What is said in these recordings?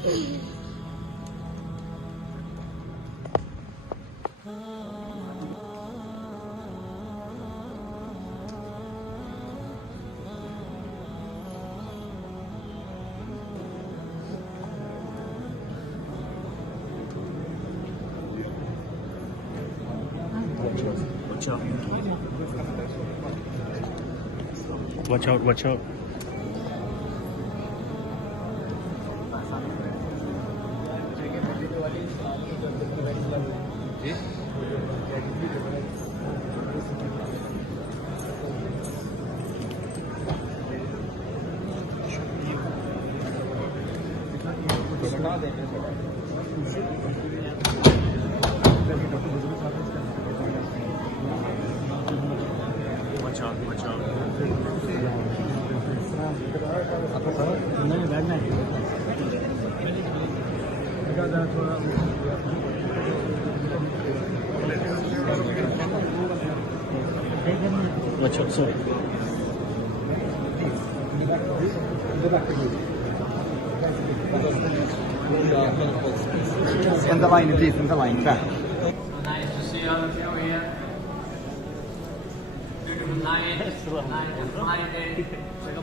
Watch out, watch out. Watch out, watch out. Watch out, sorry. In the line, please, in the line, back. Nice to see all of you here. Beautiful night and Friday.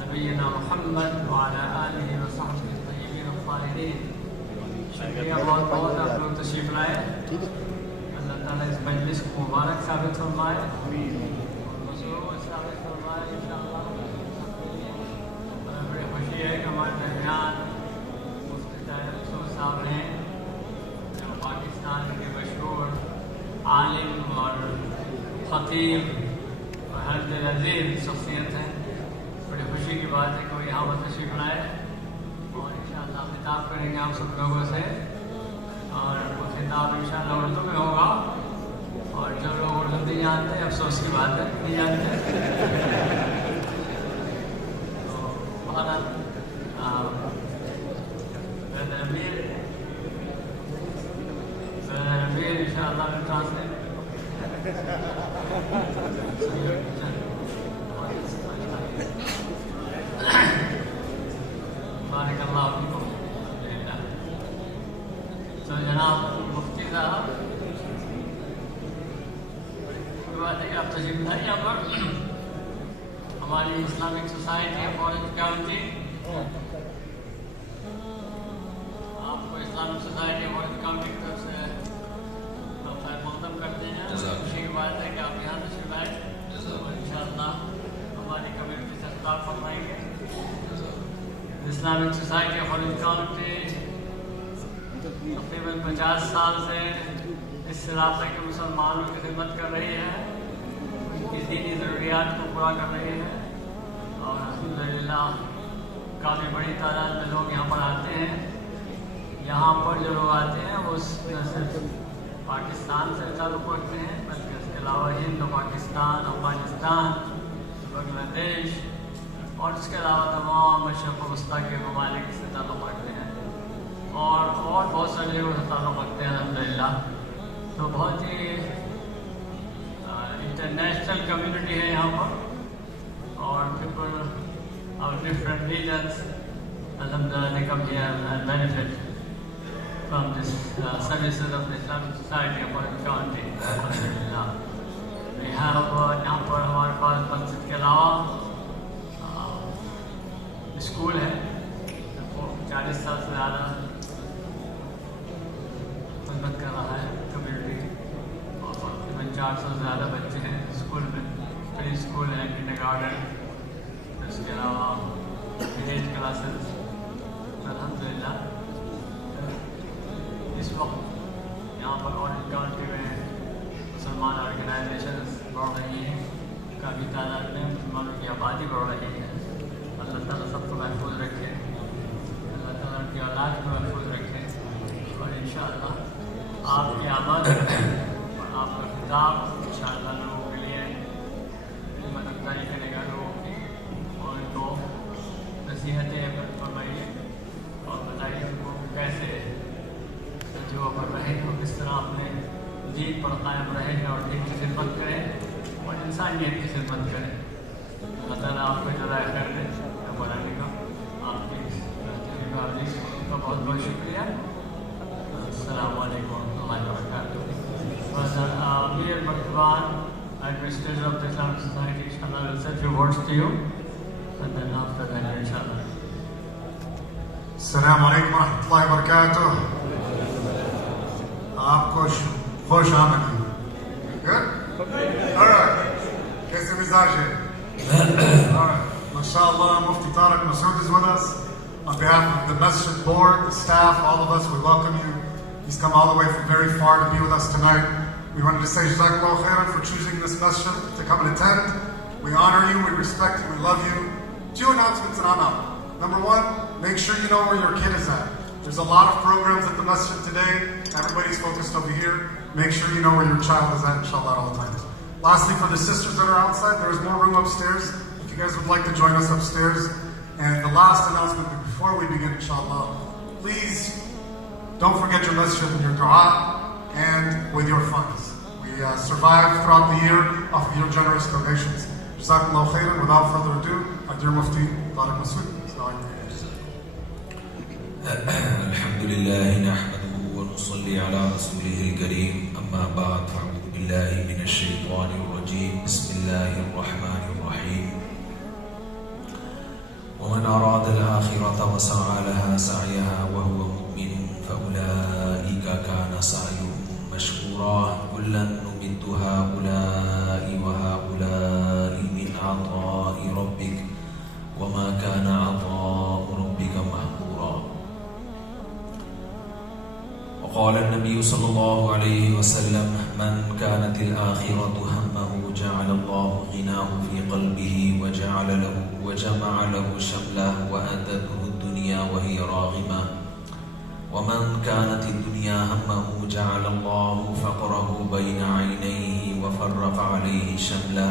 نبينا محمد وعلى آله وصحبه الطيبين الطاهرين. شکریہ بہت بہت آپ لوگ تشریف لائے. اللہ تعالیٰ اس مجلس کو مبارک ثابت فرمائے. ثابت فرمائے انشاءاللہ. بڑی خوشی ہے کہ ہمارے درمیان مفتی طاہر رسول صاحب ہیں جو پاکستان کے مشہور عالم اور خطیب اور ہر دل عزیز شخصیت ہیں. بڑی خوشی کی بات ہے کہ وہ یہاں پر تشریف لائے اور انشاءاللہ خطاب کریں گے آپ سب لوگوں سے. اور وہ خطاب انشاءاللہ اردو میں ہوگا اور جو لوگ اردو نہیں جانتے افسوس کی بات ہے نہیں جانتے. تو بہرحال امیر انشاءاللہ میں ٹرانسلیٹ بارک اللہ فیکم. تو جناب مفتی صاحب بات ہے کہ آپ تشریف لائیں یہاں پر. ہماری Islamic society of orange county آپ کو Islamic society of orange county کی طرف سے خیر مقدم کرتے ہیں. خوشی کی بات ہے کہ آپ یہاں تشریف لائیں اور انشاءاللہ ہماری کمیونٹی سے خطاب فرمائیں گے. Islamic society of orange county تقریباً 50 سال سے اس علاقے کے مسلمانوں کی خدمت کر رہی ہے, ان کی دینی ضروریات کو پورا کر رہی ہے اور الحمدللہ کافی بڑی تعداد میں لوگ یہاں پر آتے ہیں. یہاں پر جو لوگ آتے ہیں وہ نہ صرف پاکستان سے تعلق رکھتے ہیں بلکہ اس کے علاوہ ہند و پاکستان, افغانستان, بنگلہ دیش اور اس کے علاوہ تمام مشرق وسطیٰ کے ممالک سے تعلق رکھتے ہیں اور بہت سارے لوگ سے تعلق رکھتے ہیں الحمدللہ. تو بہت ہی انٹرنیشنل کمیونٹی ہے یہاں پر اور پیپل آف ڈفرنٹ ریجنس الحمدللہ they come here and benefit from this services of the Islamic Society of Orange County. الحمدللہ we have یہاں پر ہمارے پاس مسجد کے علاوہ اسکول ہے. 40 سال سے زیادہ خدمت کر رہا ہے کمیونٹی اور تقریباً 400 سے زیادہ بچے ہیں اسکول میں. پری اسکول ہے, کنڈر گارڈن, اس کے علاوہ ولیج کلاسز. الحمدللہ اس وقت یہاں پر اورنج کاؤنٹی میں مسلمان آرگنائزیشنز بڑھ رہی ہیں. کافی تعداد میں مسلمانوں کی آبادی بڑھ رہی ہے. اللہ تعالیٰ سب کو محفوظ رکھے, اللہ تعالیٰ کی اولاد کو محفوظ رکھے اور انشاءاللہ آپ کی آمد اور آپ کا خطاب انشاءاللہ لوگوں کے لیے مددگاری کرے گا لوگوں کی. اور ان کو نصیحتیں فرمائیے اور بتائیے ان کو کیسے دین پر قائم رہے اور دین کی خدمت کرے اور انسانیت کی خدمت کرے. اللہ تعالیٰ آپ کو جزائے خیر دے. بلانے کا آپ کی حاضری کا بہت بہت شکریہ. السلام علیکم ورحمۃ اللہ وبرکاتہ. Amir Bakwan, Administrator of the Islamic Society, inshallah, will say a few words to you, and then after that, inshallah. السلام علیکم ورحمۃ اللہ وبرکاتہ. آپ کو خوش آمدید. Good? All right. کیسے مزاج ہے؟ All right. MashaAllah, Mufti Tariq Masood is with us. On behalf of the Masjid Board, the staff, all of us, we welcome you. He's come all the way from very far to be with us tonight. We wanted to say Jazakallah khairan for choosing this masjid to come and attend. We honor you, we respect you, we love you. 2 announcements and I'm out. Number 1, make sure you know where your kid is at. There's a lot of programs at the masjid today. Everybody's focused over here. Make sure you know where your child is at, inshallah, at all times. Lastly, for the sisters that are outside, there is more room upstairs. If you guys would like to join us upstairs. And the last announcement before we begin, inshallah, please don't forget your masjid and your dua and with your funds. We survived throughout the year off of your generous donations. Jazakallah khairan. Without further ado, our dear Mufti Tariq Masood. الحمد لله نحمده ونصلي على رسوله الكريم أما بعد فأعوذ بالله من الشيطان الرجيم بسم الله الرحمن الرحيم ومن أراد الآخرة وسعى لها سعيها وهو مؤمن فأولئك كان سعيهم مشكورا كلا نمد هؤلاء وهؤلاء من عطاء ربك وما كان عطاء ربك محظورا. وقال النبي صلى الله عليه وسلم من كانت الآخرة همه جعل الله غناه في قلبه وجمع له شمله وأتته الدنيا وهي راغمة ومن كانت الدنيا همه جعل الله فقره بين عينيه وفرق عليه شمله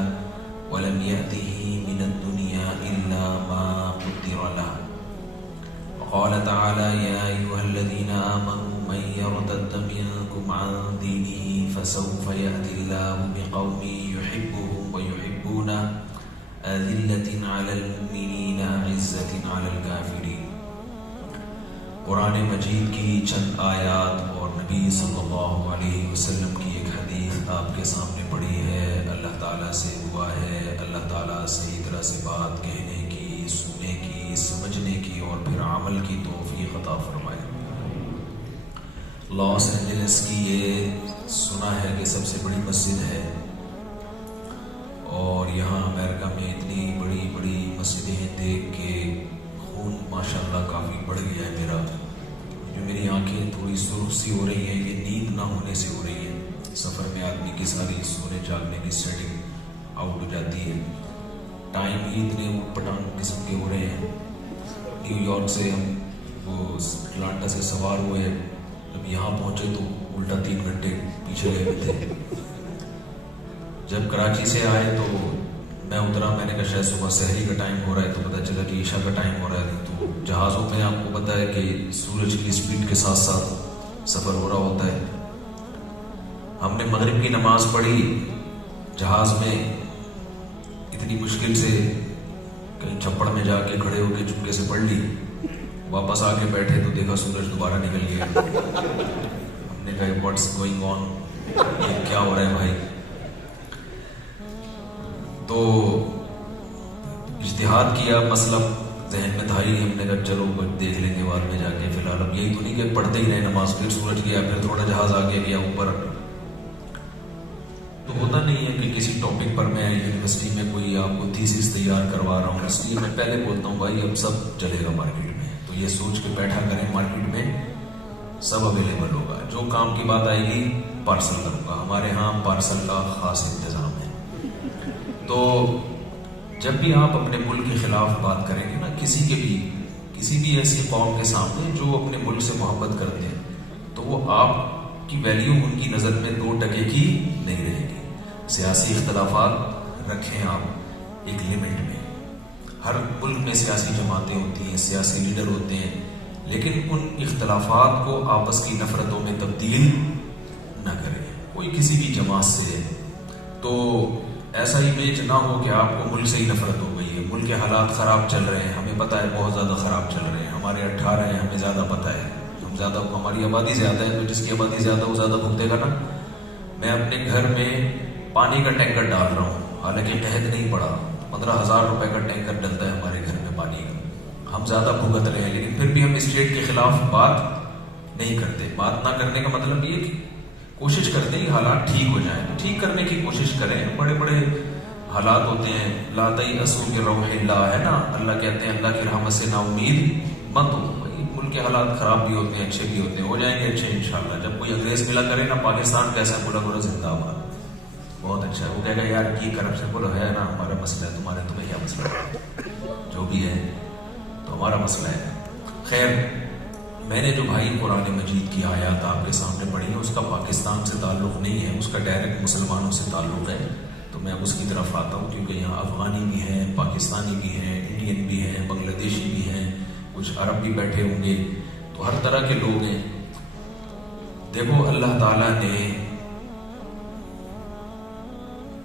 ولم يأته من الدنيا إلا ما قدر له. وقال تعالى يا أيها الذين آمنوا من يرتد منكم عن دينه فسوف يأتي الله بقوم يحبهم ويحبونه أذلة على المؤمنين عزة على الكافرين. قرآن مجید کی چند آیات اور نبی صلی اللہ علیہ وسلم کی ایک حدیث آپ کے سامنے پڑھی ہے. اللہ تعالیٰ سے دعا ہے اللہ تعالیٰ صحیح طرح سے بات کہنے کی، سننے کی، سمجھنے کی اور پھر عمل کی توفیق عطا فرمائے. لاس اینجلس کی یہ سنا ہے کہ سب سے بڑی مسجد ہے اور یہاں امریکہ میں اتنی بڑی بڑی مسجدیں دیکھ کے خون ماشاءاللہ کافی بڑھ گیا ہے میرا. جو میری آنکھیں تھوڑی سرخ سی ہو رہی ہیں یہ نیند نہ ہونے سے ہو رہی ہے. سفر میں آدمی کی ساری سونے جاگنے کی سیٹنگ آؤٹ ہو جاتی ہے. ٹائم ہی اتنے اوٹ پٹانگ قسم کے ہو رہے ہیں. نیو یارک سے ہم وہ اٹلانٹا سے سوار ہوئے، جب یہاں پہنچے تو الٹا 3 گھنٹے پیچھے گئے ہوئے تھے. جب کراچی سے آئے تو میں اترا، میں نے کہا شاید صبح سحری کا ٹائم ہو رہا ہے، تو پتہ چلا کہ عشاء کا ٹائم ہو رہا ہے. تو جہازوں میں آپ کو پتہ ہے کہ سورج کی اسپیڈ کے ساتھ ساتھ سفر ہو رہا ہوتا ہے. ہم نے مغرب کی نماز پڑھی جہاز میں، اتنی مشکل سے کہیں چھپڑ میں جا کے کھڑے ہو کے چپکے سے پڑھ لی. واپس آ کے بیٹھے تو دیکھا سورج دوبارہ نکل گیا. ہم نے کہا واٹس گوئنگ آن، یہ کیا ہو رہا ہے بھائی. تو اجتہاد کیا، مسئلہ ذہن میں تھا ہی. ہم نے کہا چلو دیکھ لیں گے بعد میں جا کے، فی الحال اب یہی تو نہیں کہ پڑھتے ہی رہے نماز. پھر سورج گیا، پھر تھوڑا جہاز آگے گیا اوپر. تو ہوتا نہیں ہے کہ کسی ٹاپک پر میں یونیورسٹی میں کوئی آپ کو تھیسس تیار کروا رہا ہوں، اس لیے میں پہلے بولتا ہوں بھائی اب سب چلے گا مارکیٹ میں. تو یہ سوچ کے بیٹھا کریں مارکیٹ میں سب اویلیبل ہوگا. جو کام کی بات آئے گی پارسل کروں گا. ہمارے ہاں پارسل کا خاص انتظام ہے. تو جب بھی آپ اپنے ملک کے خلاف بات کریں گے نا، کسی بھی ایسی قوم کے سامنے جو اپنے ملک سے محبت کرتے ہیں، تو وہ آپ کی ویلیو ان کی نظر میں 2 ٹکے کی نہیں رہے گی. سیاسی اختلافات رکھیں آپ ایک لمٹ میں. ہر ملک میں سیاسی جماعتیں ہوتی ہیں، سیاسی لیڈر ہوتے ہیں، لیکن ان اختلافات کو آپس کی نفرتوں میں تبدیل نہ کریں. کوئی کسی بھی جماعت سے ہے تو ایسا امیج نہ ہو کہ آپ کو ملک سے ہی نفرت ہو گئی ہے. ملک کے حالات خراب چل رہے ہیں, ہمیں پتہ ہے بہت زیادہ خراب چل رہے ہیں, ہمارے 18 ہیں, ہمیں زیادہ پتہ ہے, ہم زیادہ, ہماری آبادی زیادہ ہے, تو جس کی آبادی زیادہ وہ زیادہ بھگتے گا نا. میں اپنے گھر میں پانی کا ٹینکر ڈال رہا ہوں, حالانکہ قحط نہیں پڑا, 15,000 روپے کا ٹینکر ڈلتا ہے ہمارے گھر میں پانی کا, ہم زیادہ بھگت رہے ہیں, لیکن پھر بھی ہم اسٹیٹ کے خلاف بات نہیں کرتے. بات نہ کرنے کا مطلب یہ کہ کوشش کرتے ہیں کہ حالات ٹھیک ہو جائیں, تو ٹھیک کرنے کی کوشش کریں. بڑے بڑے حالات ہوتے ہیں, لا تیأسوا من روح اللہ ہے نا, اللہ کہتے ہیں اللہ کی رحمت سے نا امید مت ہو. ملک کے حالات خراب بھی ہوتے ہیں, اچھے بھی ہوتے ہیں, ہو جائیں گے اچھے انشاءاللہ. جب کوئی انگریز ملا کرے نا, پاکستان کیسا بولا بولا زندہ آباد, بہت اچھا ہے. وہ کہے گا یار کی کرپشن, بولو ہے نا ہمارا مسئلہ ہے, تمہیں کیا مسئلہ ہے, جو بھی ہے تو ہمارا مسئلہ ہے. خیر, میں نے جو بھائی قرآن مجید کی آیات آپ کے سامنے پڑھی ہیں اس کا پاکستان سے تعلق نہیں ہے, اس کا ڈائریکٹ مسلمانوں سے تعلق ہے. تو میں اس کی طرف آتا ہوں کیونکہ یہاں افغانی بھی ہیں, پاکستانی بھی ہیں, انڈین بھی ہیں, بنگلہ دیشی بھی ہیں, کچھ عرب بھی بیٹھے ہوں گے, تو ہر طرح کے لوگ ہیں. دیکھو اللہ تعالیٰ نے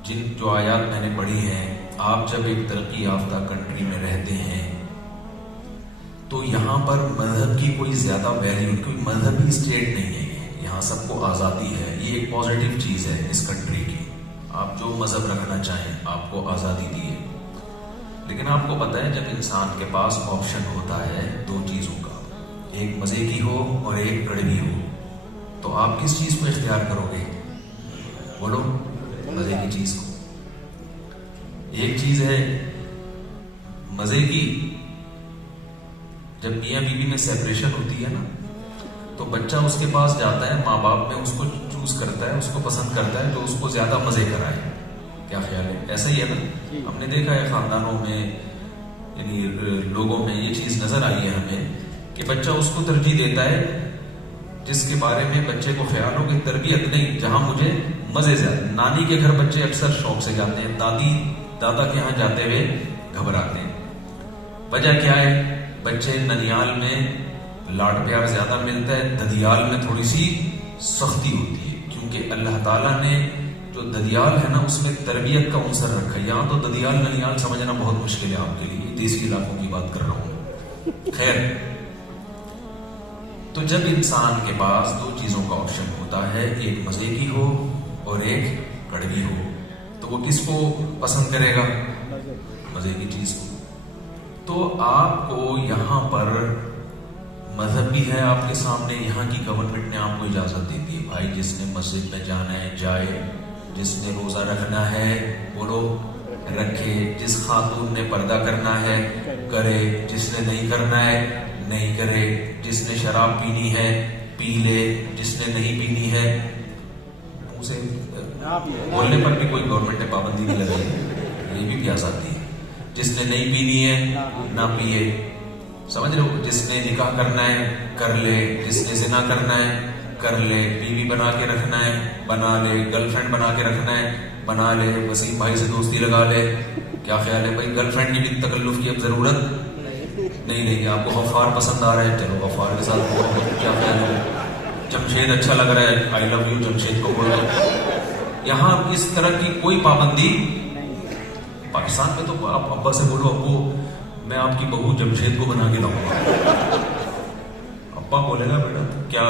جن جو آیات میں نے پڑھی ہیں, آپ جب ایک ترقی یافتہ کنٹری میں رہتے ہیں تو یہاں پر مذہب کی کوئی زیادہ ویلیو, کوئی مذہبی اسٹیٹ نہیں ہے, یہاں سب کو آزادی ہے. یہ ایک پازیٹیو چیز ہے اس کنٹری کی, آپ جو مذہب رکھنا چاہیں آپ کو آزادی دی ہے. لیکن آپ کو پتہ ہے جب انسان کے پاس آپشن ہوتا ہے دو چیزوں کا, ایک مزے کی ہو اور ایک کڑوی ہو, تو آپ کس چیز کو اختیار کرو گے؟ بولو, مزے کی چیز کو. ایک چیز ہے مزے کی, جب میاں بیوی میں سیپریشن ہوتی ہے نا تو بچہ اس کے پاس جاتا ہے, ماں باپ میں اس کو چوز کرتا ہے, اس کو پسند کرتا ہے جو اس کو زیادہ مزے کرائے. کیا خیال ہے؟ ایسا ہی ہے نا, ہم نے دیکھا ہے خاندانوں میں, یعنی لوگوں میں یہ چیز نظر آئی ہے ہمیں کہ بچہ اس کو ترجیح دیتا ہے جس کے بارے میں بچے کو خیال ہو کہ تربیت نہیں, جہاں مجھے مزے زیادہ. نانی کے گھر بچے اکثر شوق سے جاتے ہیں, دادی دادا کے ہاں جاتے ہوئے گھبراتے ہیں. وجہ کیا ہے؟ بچے ننیال میں لاڈ پیار زیادہ ملتا ہے, ددیال میں تھوڑی سی سختی ہوتی ہے, کیونکہ اللہ تعالیٰ نے جو ددیال ہے نا اس میں تربیت کا عنصر رکھا ہے. یہاں تو ددیال ننیال سمجھنا بہت مشکل ہے آپ کے لیے, دیسی علاقوں کی بات کر رہا ہوں. خیر, تو جب انسان کے پاس دو چیزوں کا آپشن ہوتا ہے, ایک مزے کی ہو اور ایک کڑوی ہو, تو وہ کس کو پسند کرے گا؟ مزے کی چیز کو. تو آپ کو یہاں پر مذہب بھی ہے آپ کے سامنے, یہاں کی گورنمنٹ نے آپ کو اجازت دیتی ہے, بھائی جس نے مسجد میں جانا ہے جائے, جس نے روزہ رکھنا ہے بولو رکھے, جس خاتون نے پردہ کرنا ہے کرے, جس نے نہیں کرنا ہے نہیں کرے, جس نے شراب پینی ہے پی لے, جس نے نہیں پینی ہے اسے بولنے پر بھی کوئی گورنمنٹ نے پابندی نہیں لگائی, یہ بھی پیاس آتی ہے. جس نے نہیں پینی ہے نہ پیے, سمجھ رہے ہو, جس نے نکاح کرنا ہے کر لے, جس نے زنا کرنا ہے کر لے, بیوی بنا کے رکھنا ہے بنا لے, گرل فرینڈ بنا کے رکھنا ہے بنا لے, وسیم بھائی سے دوستی لگا لے. کیا خیال ہے بھائی؟ گرل فرینڈ کی بھی تکلف کی اب ضرورت نہیں رہی. آپ کو غفار پسند آ رہا ہے, چلو غفار کے ساتھ. کیا خیال ہے؟ جمشید اچھا لگ رہا ہے, آئی لو یو جمشید کو بولو. یہاں اس طرح کی کوئی پابندی, پاکستان میں تو آپ ابا سے بولو ابو میں آپ کی بہو جمشید کو بنا کے لاؤں گا, ابا بولے گا بیٹا کیا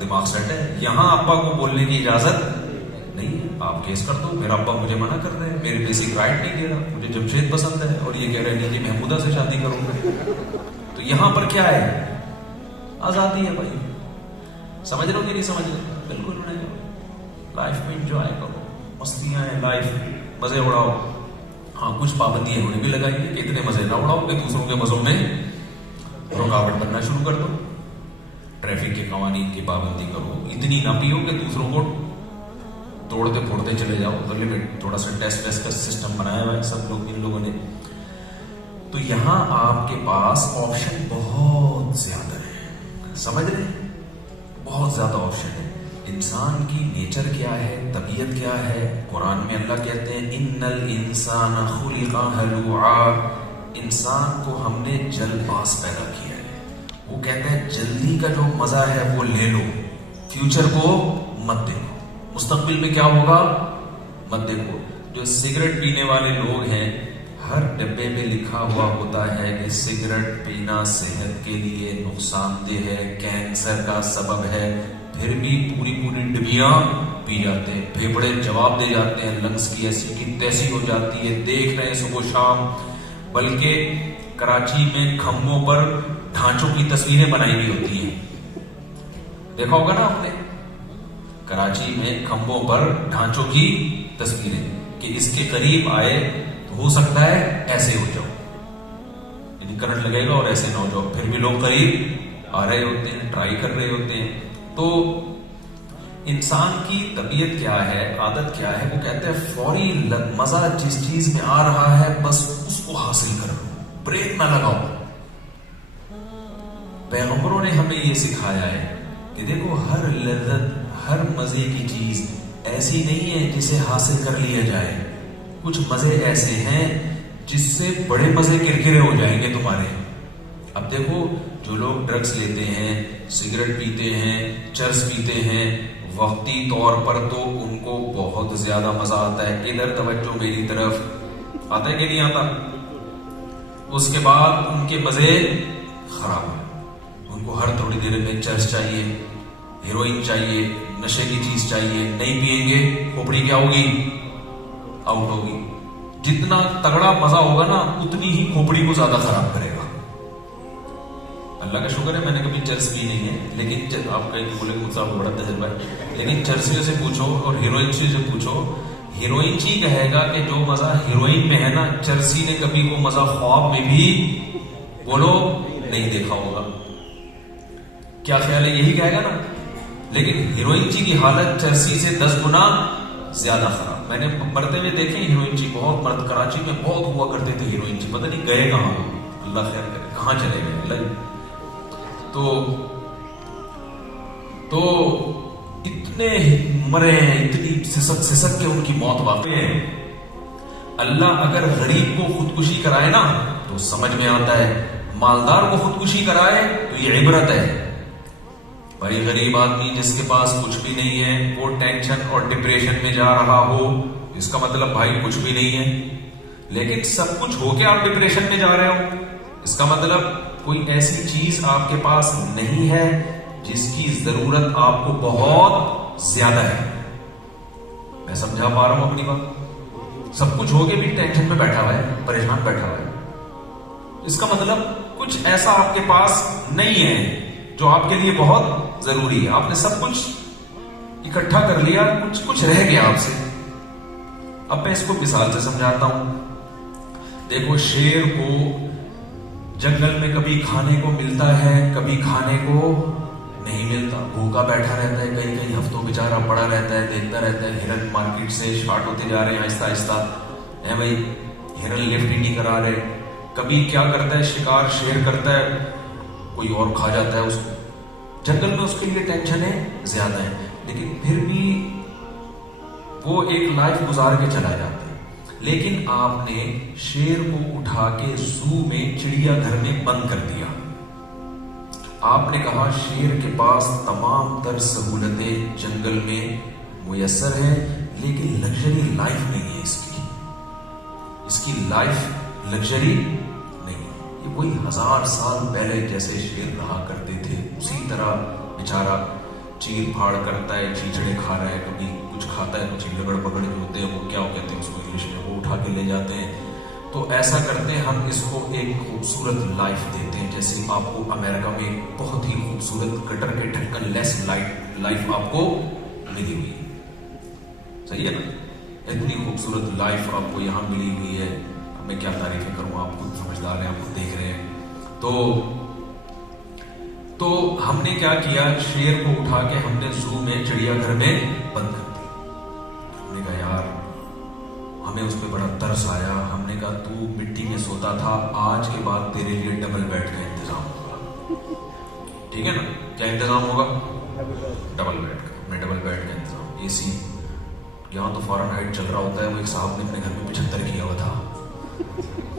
دماغ سیٹ ہے. یہاں ابا کو بولنے کی اجازت نہیں ہے, آپ کیس کر دو, میرا ابا مجھے منع کر رہے ہیں, میرے بیسک رائٹ نہیں دے رہا, مجھے جمشید پسند ہے اور یہ کہہ رہے ہیں کہ محمودہ سے شادی کروں گا. تو یہاں پر کیا ہے؟ آزادی ہے بھائی. سمجھ رہے ہو کہ نہیں سمجھ رہے؟ بالکل نہیں. لائف میں انجوائے کرو, مستیاں ہیں, لائف مزے اڑاؤ. ہاں کچھ پابندیاں انہیں بھی لگائی ہیں کہ اتنے مزے نہ اڑاؤ کہ دوسروں کے مزوں میں رکاوٹ بننا شروع کر دو. ٹریفک کے قوانین کی پابندی کرو, اتنی نہ پیو کہ دوسروں کو توڑتے پھوڑتے چلے جاؤ. تو لمٹ, تھوڑا سا ٹیسٹ کا سسٹم بنایا ہوا ہے سب لوگ, ان لوگوں نے. تو یہاں آپ کے پاس آپشن بہت زیادہ ہے, سمجھ رہے ہیں, بہت زیادہ آپشن ہے. انسان کی نیچر کیا ہے, طبیعت کیا ہے؟ قرآن میں اللہ کہتے ہیں ان الانسان خلق ہلوعا, انسان کو ہم نے جلد باز پیدا کیا ہے. وہ کہتا ہے جلدی کا جو مزہ ہے وہ لے لو, فیوچر کو مت دیکھو. مستقبل میں کیا ہوگا مت دیکھو. جو سگریٹ پینے والے لوگ ہیں ہر ڈبے میں لکھا ہوا ہوتا ہے کہ سگریٹ پینا صحت کے لیے نقصان دہ ہے, کینسر کا سبب ہے, پھر بھی پوری ڈبیاں پی جاتے ہیں. پھیپڑے جواب دے جاتے ہیں, لنگس کی ایسی کی تیسی ہو جاتی ہے, دیکھ رہے ہیں صبح شام. بلکہ کراچی میں کھمبوں پر ڈھانچوں کی تصویریں بنائی ہوئی ہوتی ہیں, دیکھا ہوگا نا آپ نے, کراچی میں کھمبوں پر ڈھانچوں کی تصویریں کہ اس کے قریب آئے تو ہو سکتا ہے ایسے ہو جاؤ, یعنی کرنٹ لگے گا اور ایسے نہ ہو جاؤ. پھر بھی لوگ قریب آ رہے ہوتے ہیں, ٹرائی کر رہے ہوتے ہیں. تو انسان کی طبیعت کیا ہے, عادت کیا ہے, وہ کہتے ہیں فوری مزہ جس چیز میں آ رہا ہے بس اس کو حاصل کرو, بریک نہ لگاؤ. پیغمبروں نے ہمیں یہ سکھایا ہے کہ دیکھو ہر لذت, ہر مزے کی چیز ایسی نہیں ہے جسے حاصل کر لیا جائے. کچھ مزے ایسے ہیں جس سے بڑے مزے کرکرے ہو جائیں گے تمہارے. اب دیکھو جو لوگ ڈرگس لیتے ہیں, سگریٹ پیتے ہیں, چرس پیتے ہیں, وقتی طور پر تو ان کو بہت زیادہ مزہ آتا ہے. ادھر توجہ میری طرف, آتا ہے کہ نہیں آتا؟ اس کے بعد ان کے مزے خراب ہیں. ان کو ہر تھوڑی دیر میں چرس چاہیے, ہیروئن چاہیے, نشے کی چیز چاہیے. نہیں پیئیں گے کھوپڑی کیا ہوگی, آؤٹ ہوگی. جتنا تگڑا مزہ ہوگا نا اتنی ہی کھوپڑی کو زیادہ خراب کرے گا. اللہ کا شکر ہے میں نے کبھی چرس پی نہیں ہے, لیکن آپ کہیں بولے مجھ سے بڑا تجربہ ہے, لیکن چرسیوں سے پوچھو اور ہیروئنچی سے پوچھو, ہیروئنچی کہے گا کہ جو مزہ ہیروئن میں ہے نا چرسی نے کبھی وہ مزہ خواب میں بھی بولو نہیں دیکھا ہوگا. کیا خیال ہے, یہی کہے گا نا. لیکن ہیروئنچی کی حالت چرسی سے 10 گنا زیادہ خراب. میں نے مرتے ہوئے دیکھے ہیروئنچی, بہت مرد کراچی میں بہت ہوا کرتے تھے ہیروئنچی, پتہ نہیں گئے کہاں, اللہ خیر کرے کہاں چلے گئے. اللہ تو اتنے مرے ہیں, اتنی سسک کے ان کی موت واقع ہے. اللہ اگر غریب کو خودکشی کرائے نا تو سمجھ میں آتا ہے, مالدار کو خودکشی کرائے تو یہ عبرت ہے. بھائی غریب آدمی جس کے پاس کچھ بھی نہیں ہے وہ ٹینشن اور ڈپریشن میں جا رہا ہو, اس کا مطلب بھائی کچھ بھی نہیں ہے. لیکن سب کچھ ہو کے آپ ڈپریشن میں جا رہے ہو, اس کا مطلب کوئی ایسی چیز آپ کے پاس نہیں ہے جس کی ضرورت آپ کو بہت زیادہ ہے. میں سمجھا پا رہا ہوں اپنی بات؟ سب کچھ ہو کے بھی ٹینشن میں بیٹھا ہوا ہے, پریشان بیٹھا ہوا ہے, اس کا مطلب کچھ ایسا آپ کے پاس نہیں ہے جو آپ کے لیے بہت ضروری ہے. آپ نے سب کچھ اکٹھا کر لیا, کچھ رہ گیا آپ سے. اب میں اس کو مثال سے سمجھاتا ہوں. دیکھو شیر کو جنگل میں کبھی کھانے کو ملتا ہے, کبھی کھانے کو نہیں ملتا, بھوکا بیٹھا رہتا ہے, کئی ہفتوں بیچارہ پڑا رہتا ہے, دیکھتا رہتا ہے. ہرن مارکیٹ سے شارٹ ہوتے جا رہے ہیں آہستہ آہستہ, ہے بھائی ہرن لفٹ ہی نہیں کرا رہے. کبھی کیا کرتا ہے شکار, شیر کرتا ہے, کوئی اور کھا جاتا ہے اس کو. جنگل میں اس کے لیے ٹینشنیں زیادہ ہیں, لیکن پھر بھی وہ ایک لائف گزار کے چلا جاتا ہے. لیکن آپ نے شیر کو اٹھا کے زو میں چڑیا گھر میں بند کر دیا. آپ نے کہا شیر کے پاس تمام تر سہولتیں جنگل میں میسر ہیں, لیکن لگژری لائف نہیں ہے اس کی لائف لگژری نہیں. یہ وہی 1000 سال پہلے جیسے شیر رہا کرتے تھے اسی طرح بیچارہ چیر پھاڑ کرتا ہے, چیچڑے کھا رہا ہے, کبھی کچھ کھاتا ہے, کچھ لگڑ پگڑ جو ہوتے ہیں وہ کیا کہتے ہیں اس کو انگلش میں, وہ اٹھا کے لے جاتے ہیں. تو ایسا کرتے ہیں ہم اس کو ایک خوبصورت لائف دیتے ہیں. جیسے آپ کو امریکہ میں بہت ہی خوبصورت گٹر کے ڈھکن لیس لائف آپ کو ملی ہوئی ہے, صحیح ہے نا. اتنی خوبصورت لائف آپ کو یہاں ملی ہوئی ہے, میں کیا تعریفیں کروں, آپ خود سمجھدار ہیں, آپ خود دیکھ رہے ہیں. تو ہم نے کیا کیا, شیر کو اٹھا کے ہم نے زو میں چڑیا گھر میں بند کر دیا. ہم نے کہا یار ہمیں اس پہ بڑا ترس آیا. ہم نے کہا تو مٹی میں سوتا تھا, آج کے بعد تیرے لیے ڈبل بیڈ کا انتظام ہوگا, ٹھیک ہے نا. کیا انتظام ہوگا, ڈبل بیڈ کا. ہم نے ڈبل بیڈ کا انتظام, اے سی. یہاں تو فارن ہائٹ چل رہا ہوتا ہے, وہ ایک صاحب نے اپنے گھر میں 75 کیا ہوا تھا,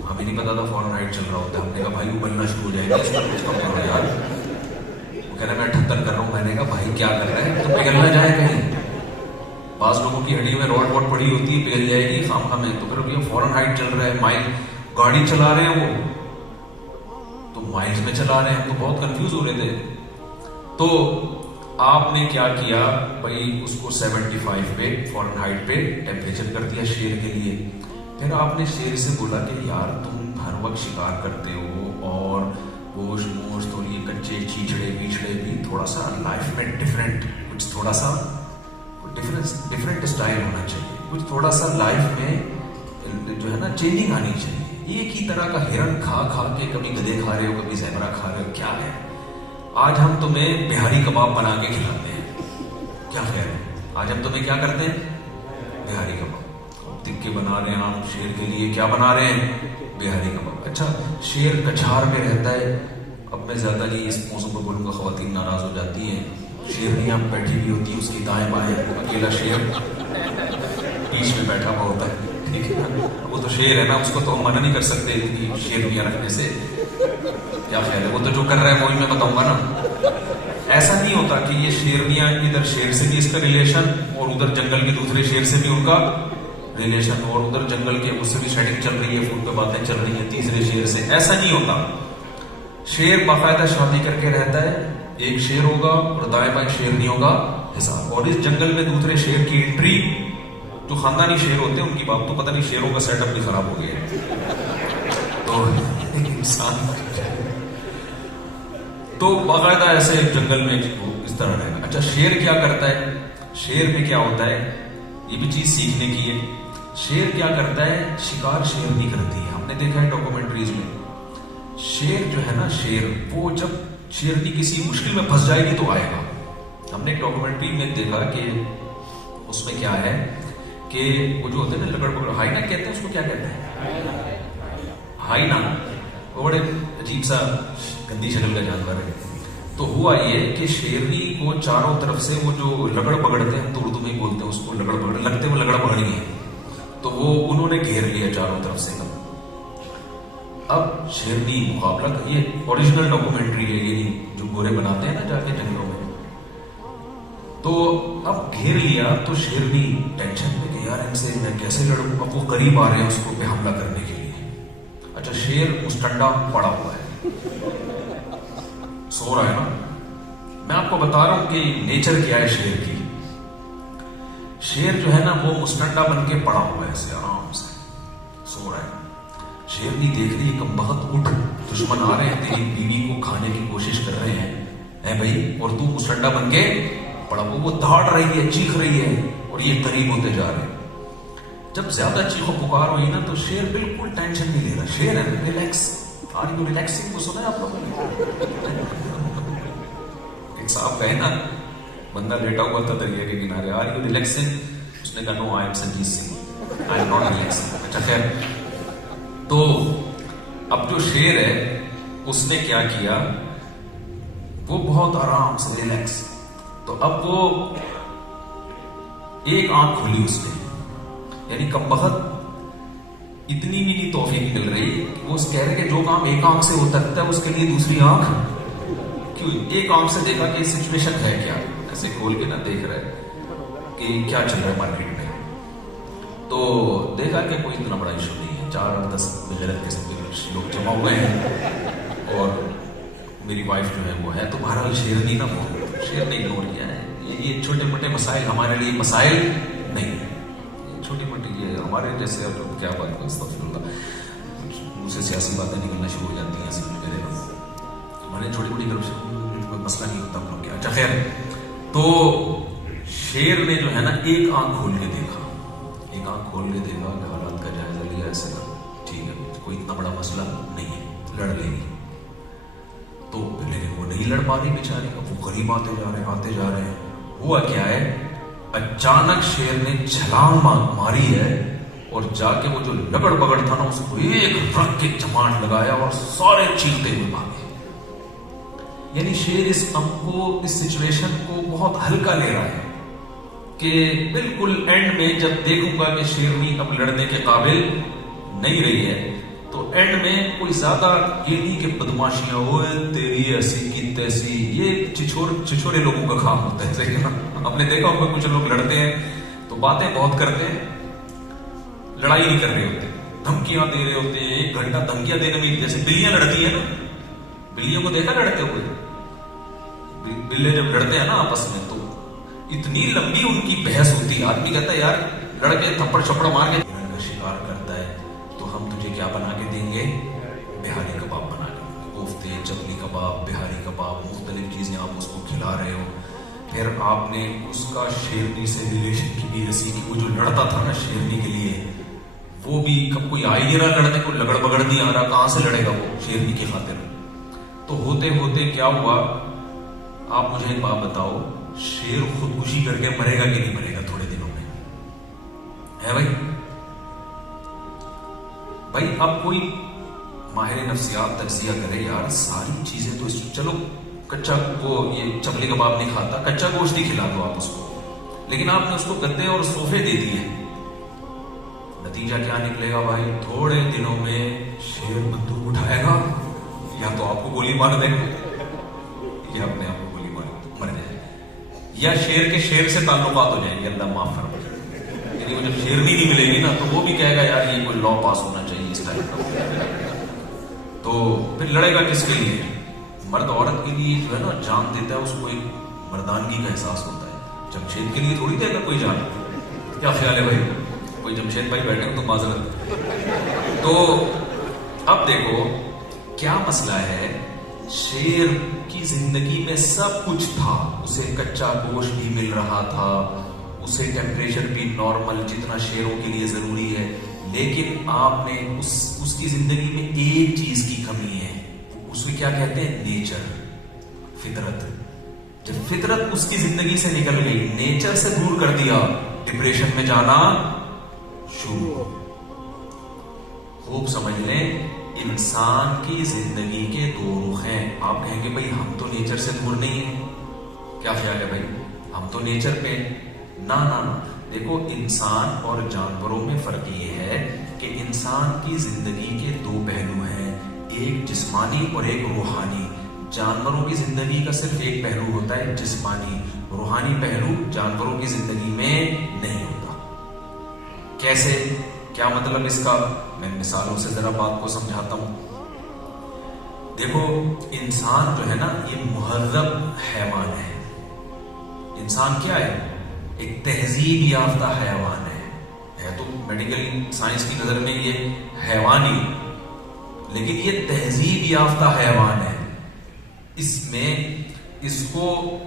ہمیں نہیں پتا تھا فارن ہائٹ چل رہا ہوتا ہے. ہم نے کہا بھائی وہ بننا شروع ہو جائے گا, اس پر کچھ کم کرو یار. وہ کہہ رہا میں 78 کر رہا ہوں. میں نے کہا بھائی کیا کر رہا ہے, تو پگھلنا جائے کہیں. بعض لوگوں کی ہڈی میں روڈ ووڈ پڑی ہوتی ہے، پھیل جائے گی خام میں، تو پھر یہ فورن ہائٹ چل رہا ہے، مائل گاڑی چلا رہے ہیں وہ تو مائلز میں چلا رہے ہیں، تو بہت کنفیوز ہو رہے تھے. تو آپ نے کیا کیا بھائی، اس کو 75 پہ فورن ہائٹ پہ ٹیمپریچر کر دیا شیر کے لیے. پھر آپ نے شیر سے بولا کہ یار تم ہر وقت شکار کرتے ہو اور گوشت اور یہ کچے چیچڑے بیچڑے بھی، تھوڑا سا لائف میں ڈفرینٹ کچھ، تھوڑا سا ڈفرینٹ اسٹائل ہونا چاہیے، کچھ تھوڑا سا لائف میں جو ہے نا چینجنگ آنی چاہیے. ایک ہی طرح کا ہرن کھا کھا کے کبھی گدھے کھا رہے ہو، کبھی زیبرا کھا رہے ہو، کیا ہے؟ آج ہم تمہیں بہاری کباب بنا کے کھلاتے ہیں، کیا خیال ہے؟ آج ہم تمہیں کیا کرتے ہیں؟ بہاری کباب تکے بنا رہے ہیں. ہم شیر کے لیے کیا بنا رہے ہیں؟ بہاری کباب. اچھا شیر کچھار میں رہتا ہے. اب میں زیادہ نہیں اس موضوع پر بولوں گا، خواتین ناراض ہو جاتی ہیں. شیرنیاں بیٹھی ہوئی ہوتی ہیں اس کی دائیں بائیں، اکیلا شیر بیچ میں بیٹھا ہوا ہوتا ہے، ٹھیک ہے نا؟ وہ تو شیر ہے نا، اس کو تو ہم منع نہیں کر سکتے شیرنیاں رکھنے سے. کیا خیال ہے؟ وہ تو جو کر رہا ہے وہی میں بتاؤں گا نا. ایسا نہیں ہوتا کہ یہ شیرنیاں ادھر شیر سے بھی اس کا ریلیشن، اور ادھر جنگل کے دوسرے شیر سے بھی ان کا ریلیشن، اور ادھر جنگل کے اس سے بھی سیٹنگ چل رہی ہے، فون پہ باتیں چل رہی ہیں تیسرے شیر سے. ایسا نہیں ہوتا. شیر باقاعدہ شادی کر کے رہتا ہے، ایک شیر ہوگا اور دائیں بائیں شیرنیوں کا حساب. اور اس جنگل میں دوسرے شیر کی انٹری، جو خاندانی شیر ہوتے ہیں ان کی بات تو پتہ نہیں، شیروں کا سیٹ اپ بھی خراب ہو گیا ہے. تو انسان تو باقاعدہ ایسے جنگل میں اس طرح رہنا. اچھا شیر کیا کرتا ہے؟ شیر میں کیا ہوتا ہے؟ یہ بھی چیز سیکھنے کی ہے. شیر کیا کرتا ہے؟ شکار شیر نہیں کرتی ہے. ہم نے دیکھا ہے ڈاکومنٹریز میں، شیر جو ہے نا، شیر وہ جب شیرنی کسی مشکل میں پھنس جائے گی تو آئے گا. ہم نے ایک ڈاکومنٹری میں دیکھا کہ اس میں کیا ہے کہ وہ جو ہوتے ہیں نا لکڑ پکڑ، ہائینا کہتے ہیں اس کو، کیا کہتے ہیں؟ ہائینا. وہ بڑے عجیب سا گندی شکل کا جانور ہے. تو ہوا یہ کہ شیرنی کو چاروں طرف سے وہ جو لکڑ پکڑتے ہیں، ہم تو اردو میں ہی بولتے ہیں اس کو لکڑ پکڑ، لگتے وہ لکڑ پکڑ گئے، تو وہ انہوں نے گھیر لیا چاروں طرف سے. اب شیرنی مقابلہ، یہ اوریجنل ڈاکومنٹری ہے، یہ جو گورے بناتے ہیں نا جا کے جنگلوں میں. تو اب گھیر لیا تو شیرنی ٹینشن میں کہ یار ان سے میں کیسے لڑوں. اب وہ قریب آ رہے ہیں اس کو پہ حملہ کرنے کے لیے. اچھا شیر مستنڈا پڑا ہوا ہے، سو رہا ہے نا. میں آپ کو بتا رہا ہوں کہ نیچر کیا ہے شیر کی. شیر جو ہے نا وہ مستنڈا بن کے پڑا ہوا ہے، ایسے آرام سے سو رہا ہے. شیرنی دیکھ رہی ہے کہ بہت اٹھ، دشمن آ رہے ہیں، تیری بیوی کو کھانے کی کوشش کر رہے ہیں اے بھائی، اور تو مستنڈا بن کے پڑا ہوا. وہ دہاڑ رہی ہے، چیخ رہی ہے، اور یہ قریب ہوتے جا رہے ہیں. جب زیادہ چیخ و پکار ہوئی نا تو شیر بالکل ٹینشن نہیں لے رہا. شیر ہے ریلیکس. آر یو ریلیکسنگ کو سنا ہے آپ لوگوں نے؟ ایک صاحب کہے نا، بندہ لیٹا ہوا تھا دریا کے کنارے، آر یو ریلیکسنگ؟ اس نے کہا no I am Sanjit Singh, I am not relaxing. اچھا خیر. تو اب جو شیر ہے اس نے کیا کیا، وہ بہت آرام سے ریلیکس. تو اب وہ ایک آنکھ کھلی اس نے، یعنی کم بخت اتنی بھی نہیں توفیق مل رہی کہ وہ کہہ رہے کہ جو کام ایک آنکھ سے ہوتا ہے اس کے لیے دوسری آنکھ کیوں. ایک آنکھ سے دیکھا کہ سچویشن ہے کیا، ایسے کھول کے نہ دیکھ رہا ہے کہ کیا چل رہا ہے مارکیٹ میں. تو دیکھا کہ کوئی اتنا بڑا ایشو نہیں ہے، 4-10 بغیرت قسم کے لوگ جمع ہوئے ہیں اور میری وائف جو ہے وہ ہے. تو بہرحال شیرنی نا، وہ شیر نے اگنور کیا ہے. یہ چھوٹے موٹے مسائل ہمارے لیے مسائل نہیں ہیں، چھوٹی موٹی یہ ہمارے جیسے اب کیا بات ہے، استغفر اللہ، مجھ سے سیاسی باتیں نکلنا شروع ہو جاتی ہیں اصل میں میرے پاس. ہمارے چھوٹی موٹی کوئی مسئلہ نہیں ہوتا ہم لوگ کیا. اچھا خیر. تو شیر نے جو ہے نا ایک آنکھ کھول کے دیکھا، ایک آنکھ کھول کے دیکھا کہ حالات کا جائزہ لیا، ایسا ٹھیک ہے کوئی اتنا بڑا مسئلہ نہیں ہے، لڑ لے گی. تو لیکن وہ نہیں لڑ پا رہی بیچاری. اب وہ قریب آتے جا رہے ہیں. ہوا کیا ہے، اچانک شیر نے چھلانگ ماری ہے اور جا کے وہ جو لگڑ بگڑ تھا نا اس کو ایک رکھ کے چماٹ لگایا اور سارے چیختے ہوئے بھاگے. یعنی شیر اس سچویشن کو بہت ہلکا لے رہا ہے کہ بالکل اینڈ میں جب دیکھوں گا کہ شیرنی اب لڑنے کے قابل نہیں رہی ہے تو اینڈ میں کوئی زیادہ یہ نہیں کہ بدماشیاں ہوئے تیری ایسی کی تیسی، یہ چھچورے لوگوں کا کام ہوتا ہے. ہم نے دیکھا ہوگا کچھ لوگ لڑتے ہیں تو باتیں بہت کرتے ہیں, لڑائی نہیں کر رہے ہوتے, دھمکیاں دے رہے ہوتے ہیں. 1 گھنٹہ دھمکیاں دینے میں, جیسے بلیاں لڑتی ہیں نا, بلیوں کو دیکھا لڑتے ہوئے, بلے جب لڑتے ہیں نا آپس میں تو اتنی لمبی ان کی بحث ہوتی ہے. آدمی کہتا ہے یار لڑ کے تھپڑ چھپڑ مار کے شکار کرتا ہے, تو ہم تجھے کیا بنا کے دیں گے؟ بہاری کباب بنا کے, کوفتے, چپلی کباب, بہاری کباب, مختلف چیزیں آپ اس کو کھلا رہے ہو. پھر آپ نے اس کا شیرنی سے ریلیشن کی بھی رسی کی, وہ جو لڑتا تھا نا شیرنی کے لیے, وہ بھی کب کوئی آئی نہیں رہا لڑنے کو, لگڑ بگڑ نہیں آ رہا, کہاں سے لڑے گا وہ شیرنی کی خاطر. تو ہوتے ہوتے کیا ہوا, آپ مجھے ایک بات بتاؤ, شیر خودکشی کر کے مرے گا کہ نہیں مرے گا تھوڑے دنوں میں؟ ہے بھائی اب کوئی ماہر نفسیات تجزیہ کرے یار, ساری چیزیں تو چلو کچا وہ یہ چپلی کباب نہیں کھاتا, کچا گوشت ہی کھلا دو آپ اس کو, لیکن آپ نے اس کو گدے اور صوفے دے دیے. نتیجہ کیا نکلے گا بھائی؟ تھوڑے دنوں میں شیر بندوق اٹھائے گا, یا تو آپ کو گولی مار دے گا, یا اپنے آپ کو گولی مار جائے, یا شیر کے شیر سے تعلقات ہو جائیں گے, اللہ معاف فرمائے. یعنی وہ جب شیرنی نہیں ملے گی نا تو وہ بھی کہے گا یار یہ کوئی لا پاس ہونا چاہیے اس ٹائپ کا, تو پھر لڑے گا کس کے لیے؟ مرد عورت کے لیے جو ہے نا جان دیتا ہے, اس کو ایک مردانگی کا احساس ہوتا ہے. جمشید کے لیے تھوڑی دے گا کوئی جان. کیا خیال ہے بھائی؟ کوئی جمشید بھائی بیٹھے ہو تو معذرت. تو اب دیکھو کیا مسئلہ ہے, شیر کی زندگی میں سب کچھ تھا, اسے کچا گوشت بھی مل رہا تھا, اسے ٹیمپریچر بھی نارمل جتنا شیروں کے لیے ضروری ہے, لیکن آپ نے اس کی زندگی میں ایک چیز کی کمی ہے, اس کو کیا کہتے ہیں؟ نیچر, فطرت. جب فطرت اس کی زندگی سے نکل گئی, نیچر سے دور کر دیا, ڈپریشن میں جانا شروع. خوب سمجھ لیں, انسان کی زندگی کے 2 رخ ہیں. آپ کہیں گے بھائی ہم تو نیچر سے دور نہیں ہیں, کیا خیال ہے بھائی, ہم تو نیچر پہ. نہ دیکھو, انسان اور جانوروں میں فرق یہ ہے کہ انسان کی زندگی کے 2 پہلو ہیں, ایک جسمانی اور ایک روحانی. جانوروں کی زندگی کا صرف ایک پہلو ہوتا ہے جسمانی, روحانی پہلو جانوروں کی زندگی میں نہیں ہوتا. کیسے, کیا مطلب اس کا؟ میں مثالوں سے ذرا بات کو سمجھاتا ہوں. دیکھو انسان جو ہے نا یہ مہذب حیوان ہے. انسان کیا ہے؟ ایک تہذیب یافتہ حیوان ہے تو میڈیکل سائنس کی نظر میں یہ حیوان ہی, لیکن یہ تہذیب یافتہ حیوان ہے. اس میں اس کو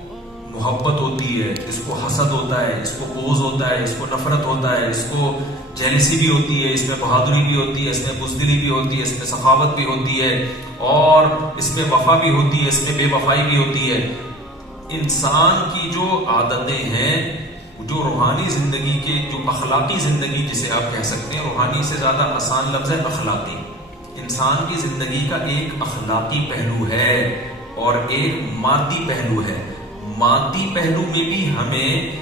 محبت ہوتی ہے, اس کو حسد ہوتا ہے, اس کو بغض ہوتا ہے, اس کو نفرت ہوتا ہے, اس کو جیلسی بھی ہوتی ہے, اس میں بہادری بھی ہوتی ہے, اس میں بزدلی بھی ہوتی ہے, اس میں سخاوت بھی ہوتی ہے, اور اس میں وفا بھی ہوتی ہے, اس میں بے وفائی بھی ہوتی ہے. انسان کی جو عادتیں ہیں, جو روحانی زندگی کے, جو اخلاقی زندگی جسے آپ کہہ سکتے ہیں, روحانی سے زیادہ آسان لفظ ہے اخلاقی. انسان کی زندگی کا ایک اخلاقی پہلو ہے اور ایک مادی پہلو ہے. مادی پہلو میں بھی ہمیں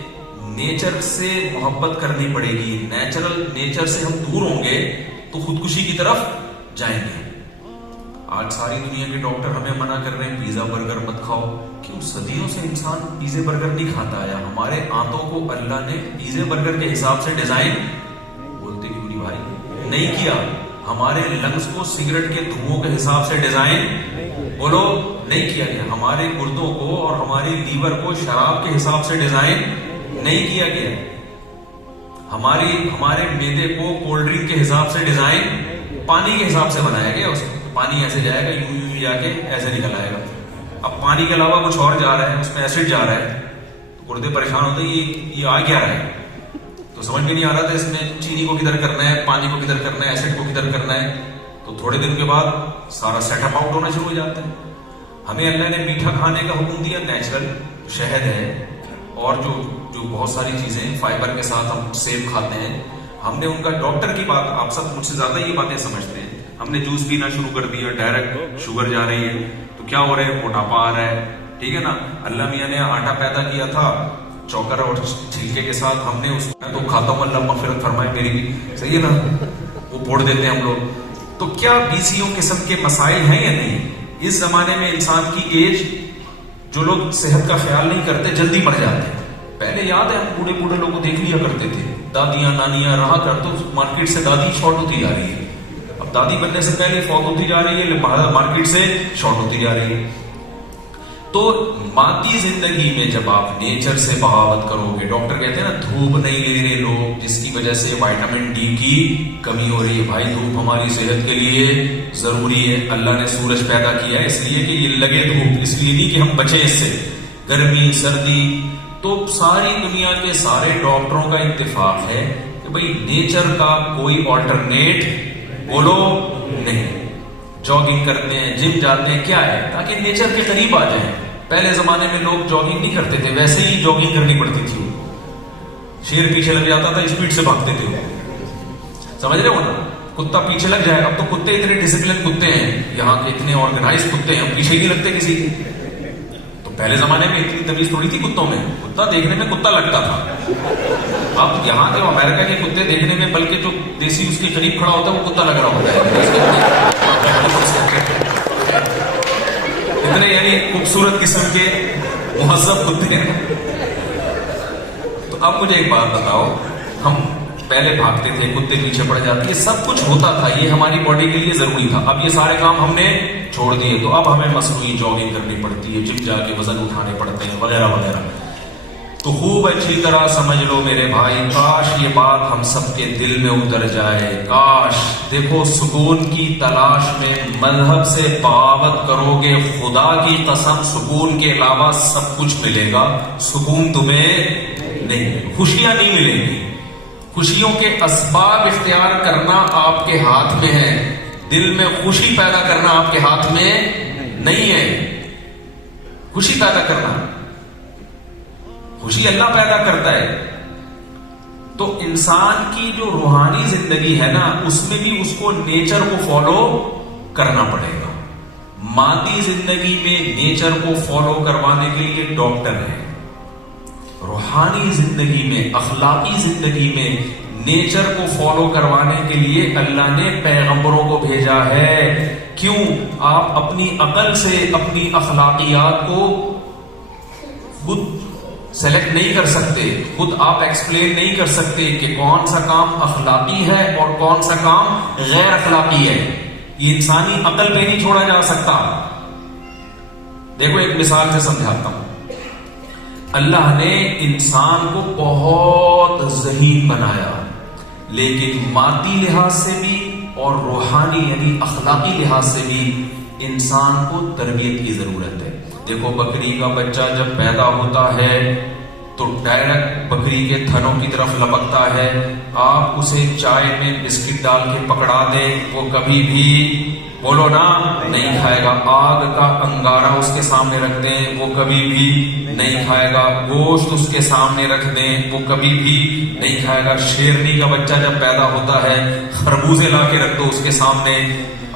نیچر سے محبت کرنی پڑے گی. نیچر سے ہم دور ہوں گے تو خودکشی کی طرف جائیں گے. آج ساری دنیا کے ڈاکٹر ہمیں منع کر رہے ہیں پیزا برگر مت کھاؤ. کیوں؟ صدیوں سے انسان پیزے برگر نہیں کھاتا آیا. ہمارے آنتوں کو اللہ نے پیزے برگر کے حساب سے ڈیزائن, بولتے کیوں نہیں بھائی, نہیں کیا. ہمارے لنگس کو سگریٹ کے دھوؤں کے حساب سے ڈیزائن, بولو, نہیں کیا گیا. ہمارے گردوں کو اور ہمارے لیور کو شراب کے حساب سے ڈیزائن نہیں کیا گیا. ہمارے معدے کو کولڈ ڈرنک کے حساب سے ڈیزائن, پانی کے حساب سے بنایا گیا. اس کو پانی ایسے جائے گا, یوں جا کے ایسے نکل آئے گا. اب پانی کے علاوہ کچھ اور جا رہا ہے, اس میں ایسڈ جا رہا ہے, تو گردے پریشان ہوتے ہیں یہ آ کیا رہا ہے. تو سمجھ میں نہیں آ رہا تھا اس میں چینی کو کدھر کرنا ہے, پانی کو کدھر کرنا ہے, ایسڈ کو کدھر کرنا ہے. تو تھوڑے دن کے بعد سارا سیٹ اپ آؤٹ ہونا شروع ہو جاتا ہے. ہمیں اللہ نے میٹھا کھانے کا حکم دیا, نیچرل شہد ہے اور جو بہت ساری چیزیں فائبر کے ساتھ ہم سیب کھاتے ہیں. ہم نے ان کا ڈاکٹر کی بات, آپ سب مجھ سے زیادہ یہ باتیں سمجھتے ہیں, ہم نے جوس پینا شروع کر دیا, ڈائریکٹ شوگر جا رہی ہے, تو کیا ہو رہا ہے, موٹاپا آ رہا ہے. ٹھیک ہے نا, اللہ میاں نے آٹا پیدا کیا تھا چوکر اور چھلکے کے ساتھ, ہم نے اس میں تو کھاتا ہوں, اللہ مغفرت فرمائے میری بھی, صحیح ہے نا, وہ پھوڑ دیتے ہیں ہم لوگ. تو کیا بیسیوں قسم کے مسائل ہیں یا نہیں؟ اس زمانے میں انسان کی ایج, جو لوگ صحت کا خیال نہیں کرتے جلدی مر جاتے ہیں. پہلے یاد ہے ہم بوڑھے بوڑھے لوگوں کو دیکھ لیا کرتے تھے, دادیاں نانیاں رہا کر, تو مارکیٹ سے دادی شارٹ ہوتی جا رہی ہے. اب دادی بننے سے پہلے فوت ہوتی جا رہی ہے, مارکیٹ سے شارٹ ہوتی جا رہی ہے. تو مادی زندگی میں جب آپ نیچر سے بغاوت کرو گے, ڈاکٹر کہتے ہیں نا دھوپ نہیں لے رہے لوگ جس کی وجہ سے وائٹامن ڈی کی کمی ہو رہی ہے. بھائی دھوپ ہماری صحت کے لیے ضروری ہے. اللہ نے سورج پیدا کیا ہے اس لیے کہ یہ لگے دھوپ, اس لیے نہیں کہ ہم بچیں اس سے, گرمی سردی. تو ساری دنیا کے سارے ڈاکٹروں کا اتفاق ہے کہ بھئی نیچر کا کوئی آلٹرنیٹ بولو نہیں. جاگنگ کرتے ہیں, جم جاتے ہیں, کیا ہے تاکہ نیچر کے قریب آ جائیں. پہلے زمانے میں لوگ جاگنگ نہیں کرتے تھے, ویسے ہی جاگنگ کرنی پڑتی تھی. شیر پیچھے لگ جاتا تھا, اسپیڈ سے بھاگتے تھے. سمجھ رہے ہو نا, کتا پیچھے لگ جائے. اب تو کتے اتنے ڈسپلن کتے ہیں, یہاں کے اتنے آرگنائز کتے ہیں, پیچھے نہیں لگتے کسی کی. پہلے زمانے میں اتنی تمیز تھوڑی تھی کتوں میں, کتا دیکھنے میں کتا لگتا تھا. اب یہاں کے امریکہ کے کتے دیکھنے میں بلکہ جو دیسی اس کے قریب کھڑا ہوتا ہے وہ کتا لگ رہا ہوتا ہے. اتنے یعنی خوبصورت قسم کے مہذب کتے ہیں. تو اب مجھے ایک بات بتاؤ, ہم پہلے بھاگتے تھے, کتے پیچھے پڑ جاتے, یہ سب کچھ ہوتا تھا, یہ ہماری باڈی کے لیے ضروری تھا. اب یہ سارے کام ہم نے چھوڑ دیے, تو اب ہمیں مصنوعی جاگنگ کرنی پڑتی ہے, جم جا کے وزن اٹھانے پڑتے ہیں وغیرہ وغیرہ. تو خوب اچھی طرح سمجھ لو میرے بھائی, کاش یہ بات ہم سب کے دل میں اتر جائے. کاش, دیکھو سکون کی تلاش میں مذہب سے بغاوت کرو گے, خدا کی قسم سکون کے علاوہ سب کچھ ملے گا. سکون تمہیں نہیں, خوشیاں نہیں ملیں گی. خوشیوں کے اسباب اختیار کرنا آپ کے ہاتھ میں ہے, دل میں خوشی پیدا کرنا آپ کے ہاتھ میں نہیں ہے. خوشی پیدا کرنا, خوشی اللہ پیدا کرتا ہے. تو انسان کی جو روحانی زندگی ہے نا, اس میں بھی اس کو نیچر کو فالو کرنا پڑے گا. مادی زندگی میں نیچر کو فالو کروانے کے لیے ڈاکٹر ہیں, روحانی زندگی میں, اخلاقی زندگی میں نیچر کو فالو کروانے کے لیے اللہ نے پیغمبروں کو بھیجا ہے. کیوں؟ آپ اپنی عقل سے اپنی اخلاقیات کو خود سلیکٹ نہیں کر سکتے, خود آپ ایکسپلین نہیں کر سکتے کہ کون سا کام اخلاقی ہے اور کون سا کام غیر اخلاقی ہے. یہ انسانی عقل پہ نہیں چھوڑا جا سکتا. دیکھو ایک مثال سے سمجھاتا ہوں. اللہ نے انسان کو بہت ذہین بنایا, لیکن مادی لحاظ سے بھی اور روحانی یعنی اخلاقی لحاظ سے بھی انسان کو تربیت کی ضرورت ہے. دیکھو بکری کا بچہ جب پیدا ہوتا ہے تو ڈائریکٹ بکری کے تھنوں کی طرف لپکتا ہے. آپ اسے چائے میں بسکٹ ڈال کے پکڑا دیں, وہ کبھی بھی بولو نا نہیں کھائے گا. آگ کا انگارہ اس کے سامنے رکھ دیں, وہ کبھی بھی نہیں کھائے گا. گوشت اس کے سامنے رکھ دیں, وہ کبھی بھی نہیں کھائے گا. شیرنی کا بچہ جب پیدا ہوتا ہے, خربوزے لا کے رکھ دو اس کے سامنے,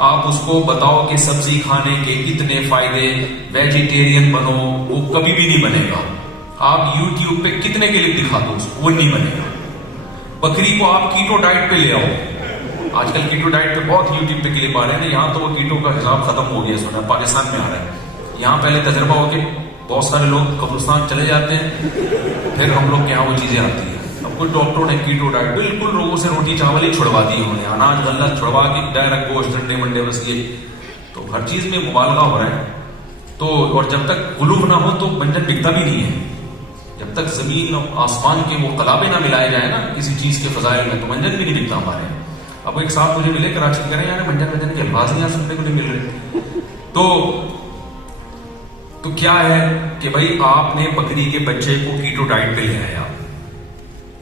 آپ اس کو بتاؤ کہ سبزی کھانے کے کتنے فائدے, ویجیٹیرین بنو, وہ کبھی بھی نہیں بنے گا. آپ یوٹیوب پہ کتنے کلپ دکھا دو اس کو, وہ نہیں بنے گا. بکری کو آپ کیٹو ڈائٹ پہ لے آؤ, آج کل کیٹو ڈائٹ پہ بہت یوٹیوب پہ کلپ آ رہے ہیں. یہاں تو وہ کیٹو کا حساب ختم ہو گیا, سنا پاکستان میں آ رہا ہے. یہاں پہلے تجربہ ہو کے بہت سارے لوگ قبرستان چلے جاتے ہیں, پھر ہم لوگ کے یہاں وہ چیزیں آتی ہیں. اب کچھ ڈاکٹروں نے کیٹو ڈائٹ بالکل لوگوں سے روٹی چاول ہی چھڑوا دی, انہوں نے اناج غلہ چھڑوا کے ڈائریکٹ گوشت انڈے منڈے بس یہ. تو ہر چیز میں مبالغہ ہو رہا ہے. تو اور جب تک غلوب نہ ہو تو منجن بکتا بھی نہیں ہے. جب تک زمین اور آسمان کے وہ قلابے نہ ملائے جائے نا کسی چیز کے فضائل میں, تو منجن بھی نہیں بکتا ہمارے. اب ایک صاحب مجھے ملے کراچی, کہہ رہے ہیں یار منجن کے الفاظ نہیں سننے کو نہیں مل رہے. تو کیا ہے کہ بھائی آپ نے بکری کے بچے کو کیٹو ڈائٹ پہ لے آیا,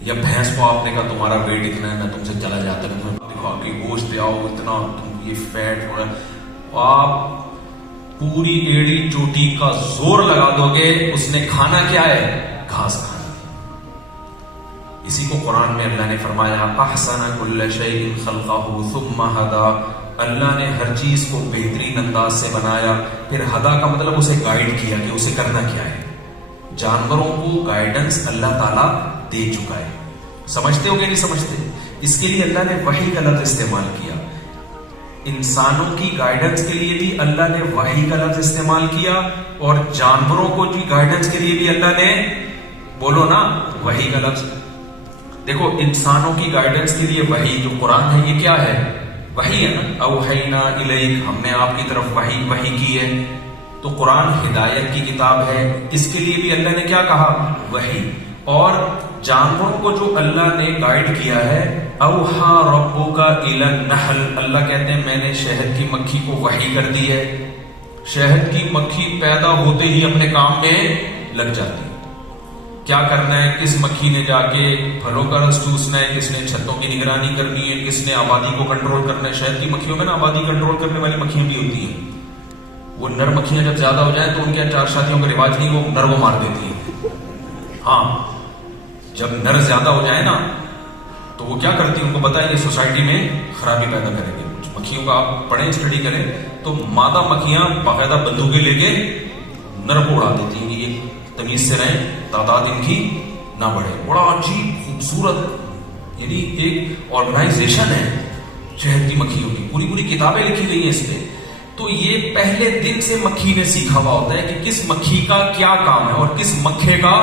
یا بھینس کو آپ نے کہا تمہارا ویٹ اتنا ہے, میں تم سے چلا جاتا ہوں, دکھا کے گوشت پہ آؤ, اتنا تم یہ فیٹ ہو رہا ہے. آپ پوری ایڑی چوٹی کا زور لگا دو گے, اس نے کھانا کیا ہے, گھاس کھانا. اسی کو قرآن میں اللہ نے فرمایا احسن کل شیء خلقہ ثم ہدی, اللہ نے ہر چیز کو بہترین انداز سے بنایا, پھر ہدا کا مطلب اسے گائیڈ کیا کہ اسے کرنا کیا ہے. جانوروں کو گائیڈنس اللہ تعالیٰ دے چکا ہے. سمجھتے ہو کہ نہیں سمجھتے؟ اس کے لیے اللہ نے وحی کا لفظ استعمال کیا. انسانوں کی گائیڈنس کے لیے بھی اللہ نے وحی کا لفظ استعمال کیا, اور جانوروں کو بھی گائیڈنس کے لیے بھی اللہ نے بولو نا وحی کا لفظ. دیکھو انسانوں کی گائیڈنس کے لیے وحی جو قرآن ہے یہ کیا ہے؟ وحی ہے نا. اوحینا الیک، ہم نے آپ کی طرف وحی کی ہے. تو قرآن ہدایت کی کتاب ہے. اس کے لیے بھی اللہ نے کیا کہا؟ وحی. اور جانوروں کو جو اللہ نے گائیڈ کیا ہے، اوحا ربک الی النحل، اللہ کہتے ہیں میں نے شہد کی مکھی کو وحی کر دی ہے. شہد کی مکھی پیدا ہوتے ہی اپنے کام میں لگ جاتی ہے. کیا کرنا ہے، کس مکھی نے جا کے پھلوں کا رس چوسنا ہے، کس نے چھتوں کی نگرانی کرنی ہے، کس نے آبادی کو کنٹرول کرنا ہے. شہد کی مکھیوں میں نا آبادی کنٹرول کرنے والی مکھیاں بھی ہوتی ہیں. وہ نر مکھیاں جب زیادہ ہو جائیں تو ان کے یہاں 4 شادیوں کا رواج نہیں، وہ نر کو مار دیتی ہیں. ہاں جب نر زیادہ ہو جائے نا تو وہ کیا کرتی ہیں، ان کو پتا ہے یہ سوسائٹی میں خرابی پیدا کریں گے. مکھیوں کا آپ پڑھیں، اسٹڈی کریں تو مادہ مکھیاں باقاعدہ بندوقیں لے کے نر کو اڑا دیتی ہیں. یہ تمیز سے رہیں، تعداد ان کی نہ بڑھے. بڑا عجیب خوبصورت یعنی ایک آرگنائزیشن ہے شہد کی مکھیوں کی. پوری کتابیں لکھی گئی ہیں اس پہ. تو یہ پہلے دن سے مکھی نے سیکھا ہوا ہوتا ہے کہ کس مکھی کا کیا کام ہے اور کس مکھے کا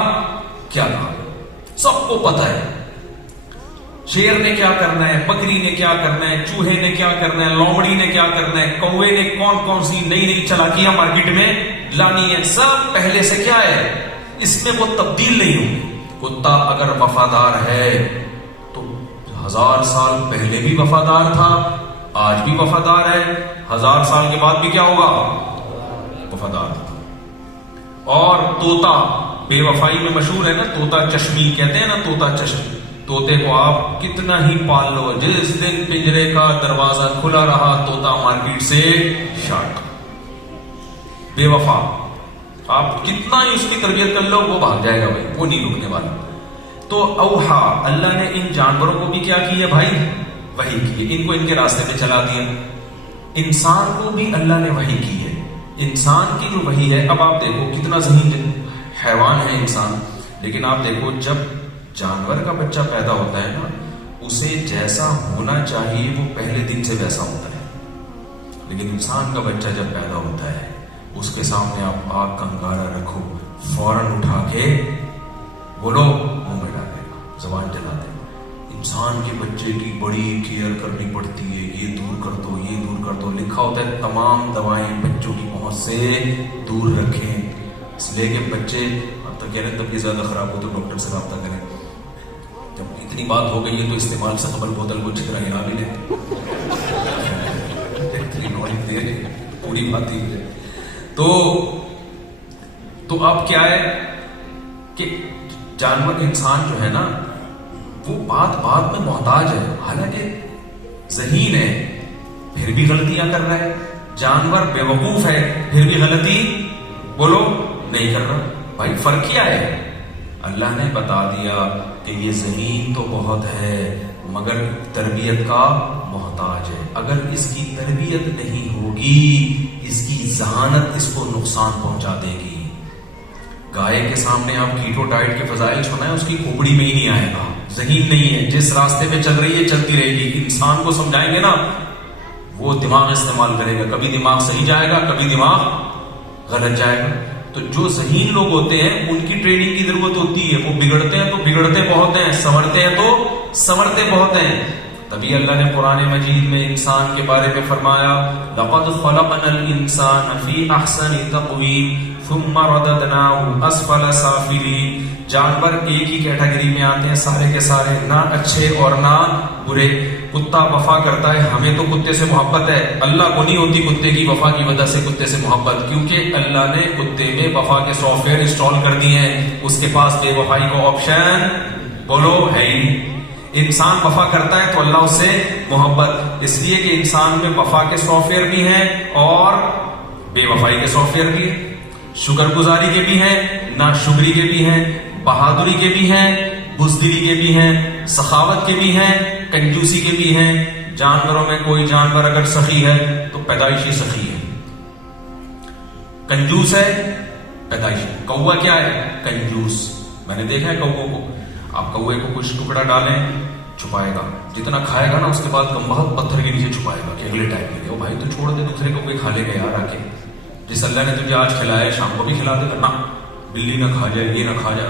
کیا کام ہے. سب کو پتا ہے شیر نے کیا کرنا ہے، بکری نے کیا کرنا ہے، چوہے نے کیا کرنا ہے، لومڑی نے کیا کرنا ہے، کوے نے کون سی نئی چالاکیاں مارکیٹ میں لانی ہے. سب پہلے سے کیا ہے، اس میں وہ تبدیل نہیں ہوگی. کتا اگر وفادار ہے تو 1000 سال پہلے بھی وفادار تھا، آج بھی وفادار ہے، 1000 سال کے بعد بھی کیا ہوگا، وفادار تھا. اور طوطا بے وفائی میں مشہور ہے نا، طوطا چشمی کہتے ہیں نا، طوطا چشمی. طوطے کو آپ کتنا ہی پال لو، جس دن پنجرے کا دروازہ کھلا رہا طوطا مارکیٹ سے شارٹ. بے وفا، آپ کتنا ہی اس کی تربیت کر لو وہ بھاگ جائے گا بھائی، وہ نہیں رکنے والا. تو اوحا، اللہ نے ان جانوروں کو بھی کیا کی ہے بھائی، وحی کی ہے. ان کو ان کے راستے پہ چلا دیا. انسان کو بھی اللہ نے وحی کی ہے. انسان کی جو وحی ہے، اب آپ دیکھو کتنا ذہین حیوان ہے انسان، لیکن آپ دیکھو جب جانور کا بچہ پیدا ہوتا ہے نا، اسے جیسا ہونا چاہیے وہ پہلے دن سے ویسا ہوتا ہے. لیکن انسان کا بچہ جب پیدا ہوتا ہے اس کے سامنے آپ آگ کا انگارہ رکھو، فوراً اٹھا کے بولو منہ میں ڈالے گا، زبان جلا دے گا. انسان کے بچے کی بڑی کیئر کرنی پڑتی ہے. یہ دور کر دو، یہ دور کر دو. لکھا ہوتا ہے تمام دوائیں بچوں کی پہنچ سے دور رکھیں. اس لیے کہ بچے اب تک کہہ رہے ہیں طبیعت زیادہ خراب ہو تو ڈاکٹر سے رابطہ کریں. جب اتنی بات ہو گئی ہے تو استعمال سے قبل بوتل کو اچھی طرح ہلا بھی لیں. اتنی نالج دے رہے پوری بات ہی ہے. تو اب کیا ہے کہ جانور انسان جو ہے نا وہ بات میں محتاج ہے، حالانکہ ذہین ہے پھر بھی غلطیاں کر رہا ہے. جانور بے وقوف ہے پھر بھی غلطی بولو نہیں کر رہا. بھائی فرق کیا ہے؟ اللہ نے بتا دیا کہ یہ ذہین تو بہت ہے مگر تربیت کا محتاج ہے. اگر اس کی تربیت نہیں ہوگی اس کی ذہانت اس کو نقصان پہنچا دے گی. گائے کے سامنے آپ کیٹو ڈائٹ کے فضائل سنائیں، اس کی کھوپڑی میں ہی نہیں آئے گا. ذہین نہیں ہے، جس راستے پہ چل رہی ہے چلتی رہے گی. انسان کو سمجھائیں گے نا وہ دماغ استعمال کرے گا، کبھی دماغ صحیح جائے گا کبھی دماغ غلط جائے گا. تو جو ذہین لوگ ہوتے ہیں ان کی ٹریننگ کی ضرورت ہوتی ہے. وہ بگڑتے ہیں تو بگڑتے بہت ہیں، سنورتے ہیں تو سنورتے بہت ہیں. تبھی اللہ نے قرآن مجید میں انسان کے بارے میں فرمایا لَقَدْ خَلَقْنَا الْإِنسَانَ فِي أَحْسَنِ تَقْوِيمٍ ثُمَّ رَدَدْنَاهُ أَسْفَلَ سَافِلِينَ. جانور ایک ہی کیٹیگری میں آتے ہیں سارے کے سارے، نہ اچھے اور نہ برے. کتا وفا کرتا ہے، ہمیں تو کتے سے محبت ہے، اللہ کو نہیں ہوتی کتے کی وفا کی وجہ سے کتے سے محبت، کیونکہ اللہ نے کتے میں وفا کے سافٹ ویئر انسٹال کر دیے ہیں. اس کے پاس بے وفائی کا آپشن بولو ہے ہی. انسان وفا کرتا ہے تو اللہ اس سے محبت، اس لیے کہ انسان میں وفا کے سافٹ ویئر بھی ہیں اور بے وفائی کے سافٹ ویئر بھی ہیں، شکر گزاری کے بھی ہیں، ناشکری کے بھی ہیں، بہادری کے بھی ہیں، بزدلی کے بھی ہیں، سخاوت کے بھی ہیں، کنجوسی کے بھی ہیں. جانوروں میں کوئی جانور اگر سخی ہے تو پیدائشی سخی ہے، کنجوس ہے پیدائشی. کوا کیا ہے؟ کنجوس. میں نے دیکھا ہے کووں کو، آپ کوے کو کچھ ٹکڑا ڈالیں چھپائے گا، جتنا کھائے گا نا اس کے بعد بہت پتھر کے نیچے چھپائے گا کہ اگلے ٹائم کے لیے. بھائی تو چھوڑ دے، دوسرے کو کوئی کھا لے گا یار آ کے. جس اللہ نے تجھے آج کھلایا شام کو بھی کھلا دے گا. نہ بلی نہ کھا جائے، یہ نہ کھا جائے.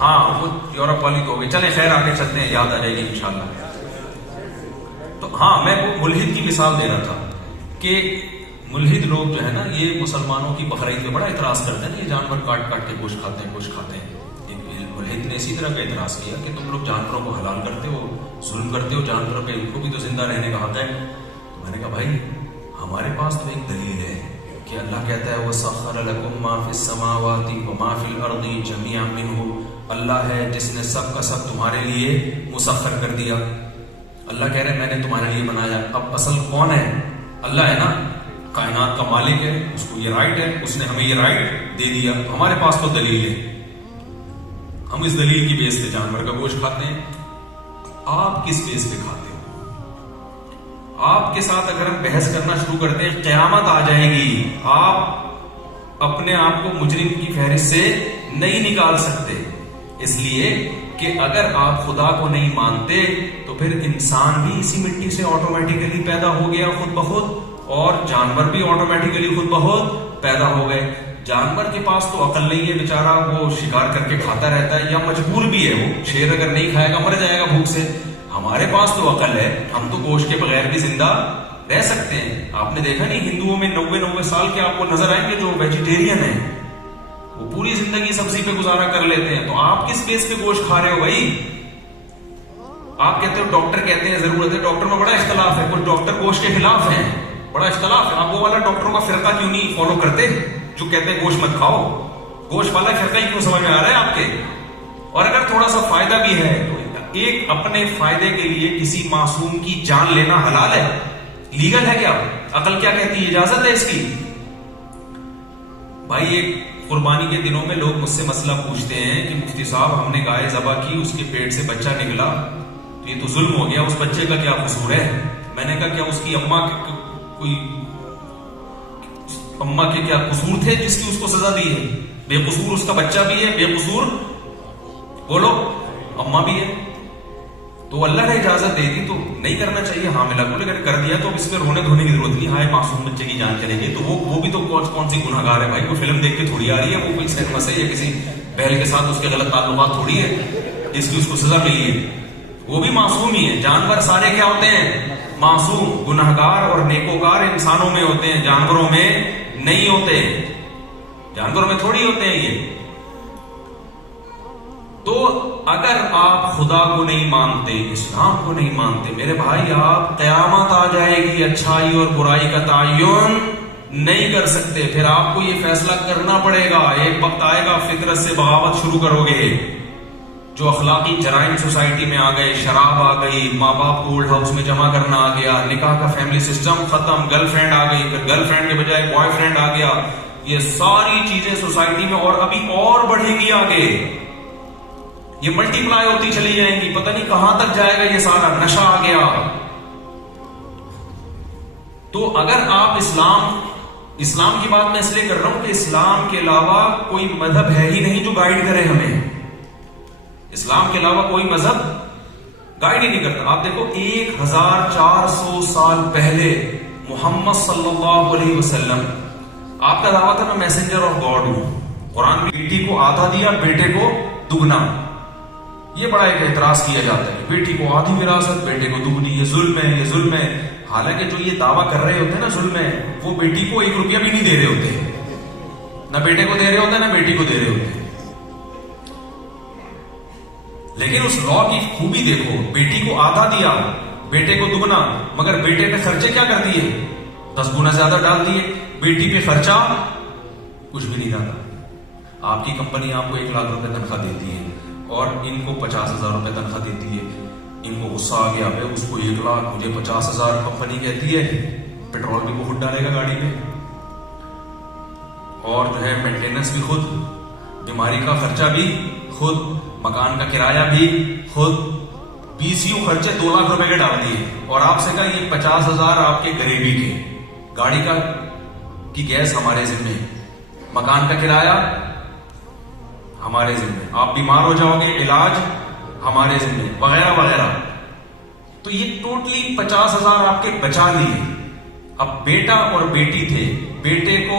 ہاں وہ یورپ والی تو ہو گئی. چلیں خیر آگے چلتے ہیں, یاد آ جائے گی انشاءاللہ. تو ہاں میں وہ ملحد کی مثال دے رہا تھا کہ ملحد لوگ جو ہے نا یہ مسلمانوں کی بقرعید پہ بڑا اعتراض کرتے ہیں, یہ جانور کاٹ کاٹ کے گوشت کھاتے ہیں گوشت کھاتے ہیں. ملحد نے اسی طرح کا اعتراض کیا کہ تم لوگ جانوروں کو حلال کرتے ہو, ظلم کرتے ہو جانوروں پہ, ان کو بھی تو زندہ رہنے کا حق ہے. تو میں نے کہا بھائی ہمارے پاس تو ایک دلیل ہے کہ اللہ کہتا ہے وَسَخَّرَ لَكُم مَّا فِي السَّمَاوَاتِ وَمَا فِي الْأَرْضِ جَمِيعًا مِّنْهُ. اللہ ہے جس نے سب کا سب تمہارے لیے مسخر کر دیا. اللہ کہہ رہے میں نے تمہارے لیے بنایا. اب اصل کون ہے؟ اللہ ہے نا, کائنات کا مالک ہے, اس کو یہ رائٹ ہے, اس نے ہمیں یہ رائٹ دے دیا. ہمارے پاس تو دلیل ہے, ہم اس دلیل کی بیس پہ جانور کا گوشت کھاتے ہیں. آپ کس بیس پہ کھاتے ہو؟ آپ کے ساتھ اگر ہم بحث کرنا شروع کرتے ہیں قیامت آ جائے گی. آپ اپنے آپ کو مجرم کی فہرست سے نہیں نکال سکتے, اس لیے کہ اگر آپ خدا کو نہیں مانتے تو پھر انسان بھی اسی مٹی سے آٹومیٹیکلی پیدا ہو گیا خود بخود, اور جانور بھی آٹومیٹیکلی خود بخود پیدا ہو گئے. جانور کے پاس تو عقل نہیں ہے بیچارہ, وہ شکار کر کے کھاتا رہتا ہے یا مجبور بھی ہے, وہ شیر اگر نہیں کھائے گا مر جائے گا بھوک سے. ہمارے پاس تو عقل ہے, ہم تو گوشت کے بغیر بھی زندہ رہ سکتے ہیں. آپ نے دیکھا نہیں ہندوؤں میں 90 سال کے آپ کو نظر آئیں گے جو ویجیٹیرین ہیں, وہ پوری زندگی سبزی پہ گزارا کر لیتے ہیں. تو آپ کس بیس پہ گوشت کھا رہے ہو بھائی؟ آپ کہتے ہو ڈاکٹر کہتے ہیں ضرورت ہے, ڈاکٹر میں بڑا اختلاف ہے, کچھ ڈاکٹر گوشت کے خلاف ہیں, بڑا اختلاف ہے. آپ وہ والا ڈاکٹروں کا فرقہ کیوں نہیں فالو کرتے جو کہتے ہیں گوشت مت کھاؤ؟ گوشت والا فرقہ ہی کیوں سمجھ میں آ رہا ہے آپ کے؟ اور اگر تھوڑا سا فائدہ بھی ہے تو ایک اپنے فائدے کے لیے کسی معصوم کی جان لینا حلال ہے, لیگل ہے کیا؟ عقل کیا کہتی ہے, اجازت ہے اس کی؟ بھائی ایک قربانی کے دنوں میں لوگ مجھ سے مسئلہ پوچھتے ہیں کہ مفتی صاحب ہم نے گائے ذبح کی, اس کے پیٹ سے بچہ نکلا, تو یہ تو ظلم ہو گیا, اس بچے کا کیا قصور ہے؟ میں نے کہا کیا اس کی اماں کے کیا قصور تھے جس کی اس کو سزا دی ہے؟ بے قصور اس کا بچہ بھی ہے, بے قصور بولو اماں بھی ہے. تو اللہ نے اجازت دے دی تو نہیں کرنا چاہیے حاملہ کو, لیکن کر دیا تو اس میں رونے دھونے کی ضرورت نہیں. ہائے معصوم بچے کی جان چلے گی, تو وہ بھی تو کون سی گناہگار ہے بھائی؟ وہ فلم دیکھ کے تھوڑی آ رہی ہے, وہ کوئی سینما سے یا کسی بہل کے ساتھ اس کے غلط تعلقات تھوڑی ہے جس کی اس کو سزا ملی ہے. وہ بھی معصوم ہی ہے. جانور سارے کیا ہوتے ہیں؟ معصوم. گناہگار اور نیکوکار انسانوں میں ہوتے ہیں, جانوروں میں نہیں ہوتے. جانوروں میں تھوڑی ہوتے ہیں یہ. تو اگر آپ خدا کو نہیں مانتے, اسلام کو نہیں مانتے, میرے بھائی آپ قیامت آ جائے گی, اچھائی اور برائی کا تعین نہیں کر سکتے. پھر آپ کو یہ فیصلہ کرنا پڑے گا. ایک وقت آئے گا فطرت سے بغاوت شروع کرو گے. جو اخلاقی جرائم سوسائٹی میں آ گئے, شراب آ گئی, ماں باپ کو اولڈ ہاؤس میں جمع کرنا آ گیا, نکاح کا فیملی سسٹم ختم, گرل فرینڈ آ گئی, پھر گرل فرینڈ کے بجائے بوائے فرینڈ آ گیا, یہ ساری چیزیں سوسائٹی میں اور ابھی اور بڑھیں گی آگے. یہ ملٹی پلائی ہوتی چلی جائیں گی, پتہ نہیں کہاں تک جائے گا یہ سارا نشہ آ گیا. تو اگر آپ اسلام کی بات میں اس لیے کر رہا ہوں کہ اسلام کے علاوہ کوئی مذہب ہے ہی نہیں جو گائیڈ کرے ہمیں. اسلام کے علاوہ کوئی مذہب گائیڈ ہی نہیں کرتا. آپ دیکھو 1400 سال پہلے محمد صلی اللہ علیہ وسلم, آپ کا دعویٰ تھا میں میسنجر آف گاڈ ہوں. قرآن میں بیٹی کو آدھا دیا, بیٹے کو دگنا. یہ بڑا ایک اعتراض کیا جاتا ہے, بیٹی کو آدھی وراثت, بیٹے کو دگنی, یہ ظلم ہے, یہ ظلم ہے. حالانکہ جو یہ دعویٰ کر رہے ہوتے ہیں نا ظلم ہے, وہ بیٹی کو 1 روپیہ بھی نہیں دے رہے ہوتے, نہ بیٹے کو دے رہے ہوتے نہ بیٹی کو دے رہے ہوتے. لیکن اس لا کی خوبی دیکھو, بیٹی کو آدھا دیا, بیٹے کو دگنا, مگر بیٹے پہ خرچے کیا کر دیے؟ 10 گنا زیادہ ڈال دیے. بیٹی پہ خرچہ کچھ بھی نہیں ڈالا. آپ کی کمپنی آپ کو 1 لاکھ روپے تنخواہ دیتی ہے اور ان کو 50,000 روپے تنخواہ دیتی ہے. ان کو غصہ آ گیا, اس کو 1 لاکھ, مجھے 50,000 کمپنی کہتی ہے. پیٹرول بھی وہ خود ڈالے گا گاڑی میں, اور جو ہے مینٹیننس بھی خود, بیماری کا خرچہ بھی خود, مکان کا کرایہ بھی خود. PCU خرچے 2 لاکھ روپے کے ڈال دیے, اور آپ سے کہا یہ 50,000 آپ کے غریبی کے, گاڑی کی گیس ہمارے ذمہ, مکان کا کرایہ ہمارے ذمہ, آپ بیمار ہو جاؤ گے علاج ہمارے ذمہ, وغیرہ وغیرہ. تو یہ ٹوٹلی 50,000 آپ کے بچا لیے. اب بیٹا اور بیٹی تھے, بیٹے کو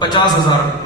50,000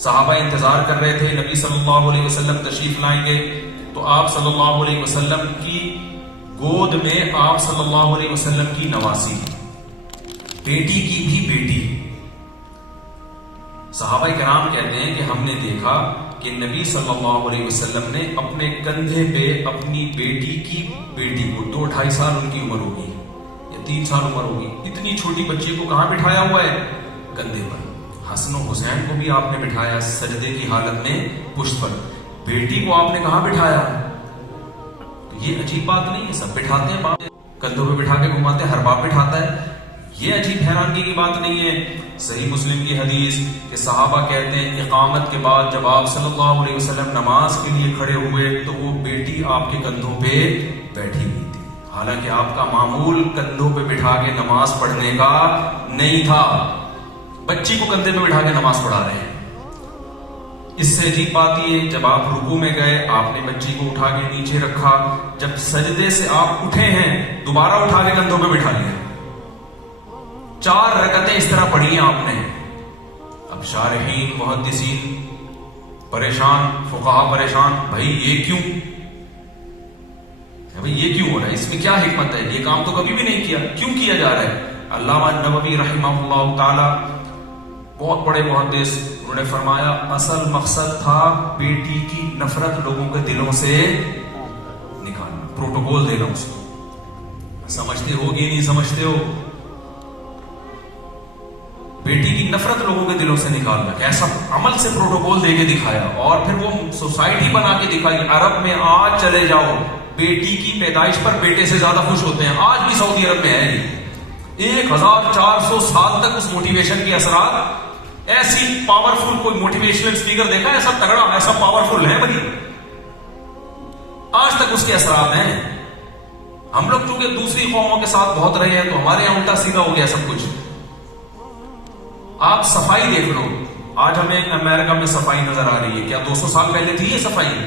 صحابہ انتظار کر رہے تھے نبی صلی اللہ علیہ وسلم تشریف لائیں گے، تو آپ صلی اللہ علیہ وسلم کی گود میں آپ صلی اللہ علیہ وسلم کی نواسی، بیٹی کی بھی بیٹی۔ صحابہ کرام کہتے ہیں کہ ہم نے دیکھا کہ نبی صلی اللہ علیہ وسلم نے اپنے کندھے پہ اپنی بیٹی کی بیٹی کو، 2-2.5 سال ان کی عمر ہوگی یا 3 سال عمر ہوگی، اتنی چھوٹی بچی کو کہاں بٹھایا ہوا ہے؟ کندھے پر۔ حسن و حسین کو بھی آپ نے بٹھایا سجدے کی حالت میں پشت پر، بیٹی کو آپ نے کہاں بٹھایا؟ یہ عجیب بات نہیں ہے، سب بٹھاتے ہیں، باپ کندھوں پہ بٹھا کے گھماتے ہیں، ہر باپ بٹھاتا ہے، یہ عجیب حیرانگی کی بات نہیں ہے۔ صحیح مسلم کی حدیث کہ صحابہ کہتے ہیں اقامت کے بعد جب آپ صلی اللہ علیہ وسلم نماز کے لیے کھڑے ہوئے تو وہ بیٹی آپ کے کندھوں پہ بیٹھی ہوئی تھی، حالانکہ آپ کا معمول کندھوں پہ بٹھا کے نماز پڑھنے کا نہیں تھا، بچی کو کندھے پہ بٹھا کے نماز پڑھا رہے ہیں۔ اس سے عجیب بات یہ ہے جب آپ رکوع میں گئے آپ نے بچی کو اٹھا کے نیچے رکھا، جب سجدے سے آپ اٹھے ہیں دوبارہ اٹھا کے کندھوں پہ بٹھا لیا، 4 رکعتیں اس طرح پڑھی ہیں آپ نے۔ اب شارحین محدثین پریشان، فقہا پریشان، بھائی یہ کیوں؟ بھائی یہ کیوں ہو رہا ہے؟ اس میں کیا حکمت ہے؟ یہ کام تو کبھی بھی نہیں کیا، کیوں کیا جا رہا ہے؟ علامہ نووی رحمہ اللہ تعالی بہت بڑے محدث، انہوں نے فرمایا اصل مقصد تھا بیٹی کی نفرت لوگوں کے دلوں سے نکالنا، پروٹوکول دینا اس کو۔ سمجھتے ہو کہ نہیں سمجھتے ہو؟ بیٹی کی نفرت لوگوں کے دلوں سے نکالنا، ایسا عمل سے پروٹوکول دے کے دکھایا، اور پھر وہ سوسائٹی بنا کے دکھائی۔ عرب میں آج چلے جاؤ، بیٹی کی پیدائش پر بیٹے سے زیادہ خوش ہوتے ہیں، آج بھی سعودی عرب میں ہے یہ۔ 1400 سال تک اس موٹیویشن کے اثرات، ایسی پاورفل کوئی موٹیویشنل اسپیکر دیکھا ایسا تگڑا، ایسا پاورفل ہے بھائی؟ آج تک اس کے اثرات ہیں۔ ہم لوگ چونکہ دوسری قوموں کے ساتھ بہت رہے ہیں تو ہمارے یہاں الٹا سیدھا ہو گیا سب کچھ۔ آپ صفائی دیکھ لو، آج ہمیں امریکہ میں صفائی نظر آ رہی ہے، کیا 200 سال پہلے تھی یہ صفائی؟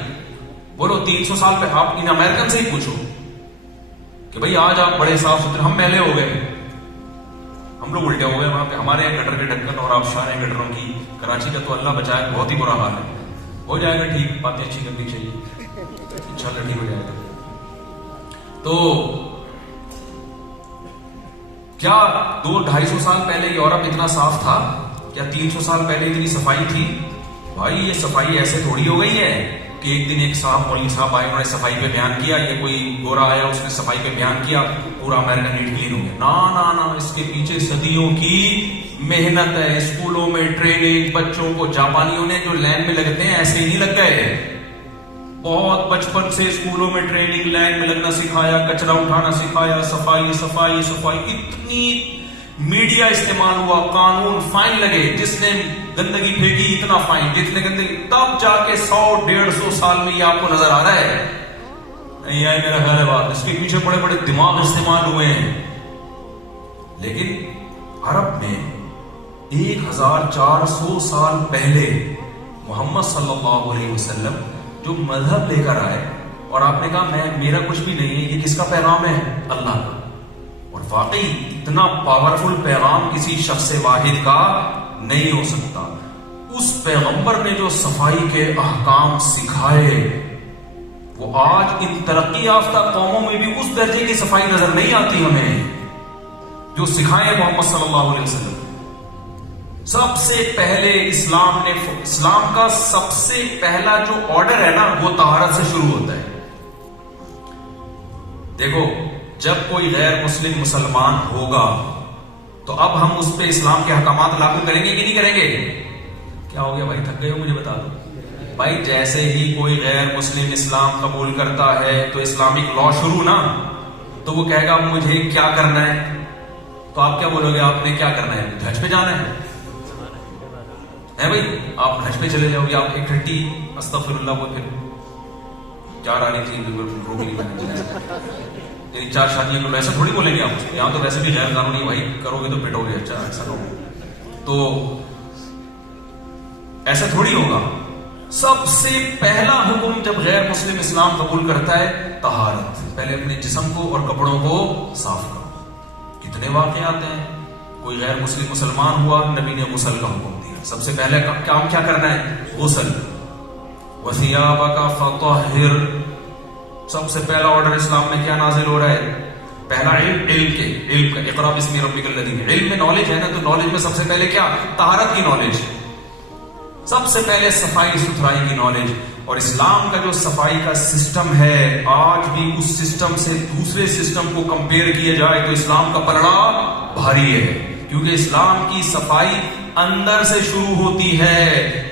بولو 300 سال پہ آپ ان امریکن سے ہی پوچھو کہ بھائی آج آپ بڑے صاف ستھرے، ہم میلے ہو گئے، ہم لوگ الٹے ہو گئے وہاں پہ، ہمارے یہاں گٹر کے ڈھکن اور آبشار ہیں گٹروں کی، کراچی کا تو اللہ بچائے بہت ہی برا حال ہے، ہو جائے گا ٹھیک، باتیں اچھی کرنی چاہیے، انشاءاللہ ٹھیک ہو جائے گا۔ تو کیا 200-250 سال پہلے یورپ اتنا صاف تھا؟ کیا 300 سال پہلے اتنی صفائی تھی؟ بھائی یہ صفائی ایسے تھوڑی ہو گئی ہے کہ ایک دن ایک صاحب مولوی صاحب آئے، انہوں نے صفائی پہ بیان کیا، یا کوئی گورا آیا اس نے صفائی پہ بیان کیا، پورا امریکہ نیٹ کلین ہو گیا۔ نا نا، اس کے پیچھے صدیوں کی محنت ہے، اسکولوں میں ٹریننگ، بچوں کو جاپانیوں نے جو لائن میں لگتے ہیں ایسے ہی نہیں لگ گئے، بہت بچپن سے اسکولوں میں ٹریننگ، لائن میں لگنا سکھایا، کچرا اٹھانا سکھایا، صفائی صفائی صفائی، اتنی میڈیا استعمال ہوا، قانون، فائن لگے، جس نے گندگی پھینکی اتنا فائن، جتنے گندگی، تب جا کے 100-150 سال میں یہ آپ کو نظر آ رہا ہے؟ نہیں آئے میرا خیال ہے بات، اس کے پیچھے بڑے بڑے دماغ استعمال ہوئے ہیں۔ لیکن عرب میں 1400 سال پہلے محمد صلی اللہ علیہ وسلم جو مذہب لے کر آئے، اور آپ نے کہا میرا کچھ بھی نہیں ہے، یہ کس کا پیغام ہے؟ اللہ کا۔ اور واقعی اتنا پاورفل پیغام کسی شخص واحد کا نہیں ہو سکتا۔ اس پیغمبر نے جو صفائی کے احکام سکھائے، وہ آج ان ترقی یافتہ قوموں میں بھی اس درجے کی صفائی نظر نہیں آتی ہمیں جو سکھائے محمد صلی اللہ علیہ وسلم۔ سب سے پہلے اسلام کا سب سے پہلا جو آرڈر ہے نا وہ طہارت سے شروع ہوتا ہے۔ دیکھو جب کوئی غیر مسلم مسلمان ہوگا تو اب ہم اس پہ اسلام کے احکامات لاگو کریں گے کہ نہیں کریں گے؟ کیا ہو گیا بھائی، تھک گئے ہو؟ مجھے بتا دو بھائی، جیسے ہی کوئی غیر مسلم اسلام قبول کرتا ہے تو اسلامک لا شروع نا، تو وہ کہے گا مجھے کیا کرنا ہے، تو آپ کیا بولو گے؟ آپ نے کیا کرنا ہے؟ حج پہ جانا ہے بھائی، آپ حج پہ چلے جاؤ گے، آپ 130 استغفر اللہ کو پھر 4 آ رہی تھی روک لی میں نے، 4 شادیاں کرو، ایسا تھوڑی بولیں گے آپ، یہاں تو ویسے بھی غیر قانونی، بھائی کرو گے تو پٹو گے، اچھا ایسا کرو، تو ایسا تھوڑی ہوگا۔ سب سے پہلا حکم جب غیر مسلم اسلام قبول کرتا ہے طہارت، پہلے اپنے جسم کو اور کپڑوں کو صاف کرو۔ کتنے واقعات ہیں، کوئی غیر مسلم مسلمان ہوا، نبی نے غسل کا حکم دیا، سب سے پہلے کام کیا کرنا ہے؟ غسل. وَثِيَابَكَ فَطَهِّرْ. سب سے پہلا آرڈر اسلام میں کیا نازل ہو رہا ہے؟ پہلا علم کا اقرا بسم ربک الذی. علم میں نالج ہے نا, تو نالج میں سب سے پہلے کیا؟ طہارت کی نالج, سب سے پہلے صفائی ستھرائی کی نالج. اور اسلام کا جو صفائی کا سسٹم ہے, آج بھی اس سسٹم سے دوسرے سسٹم کو کمپیئر کیا جائے تو اسلام کا پلڑا بھاری ہے, کیونکہ اسلام کی صفائی اندر سے شروع ہوتی ہے.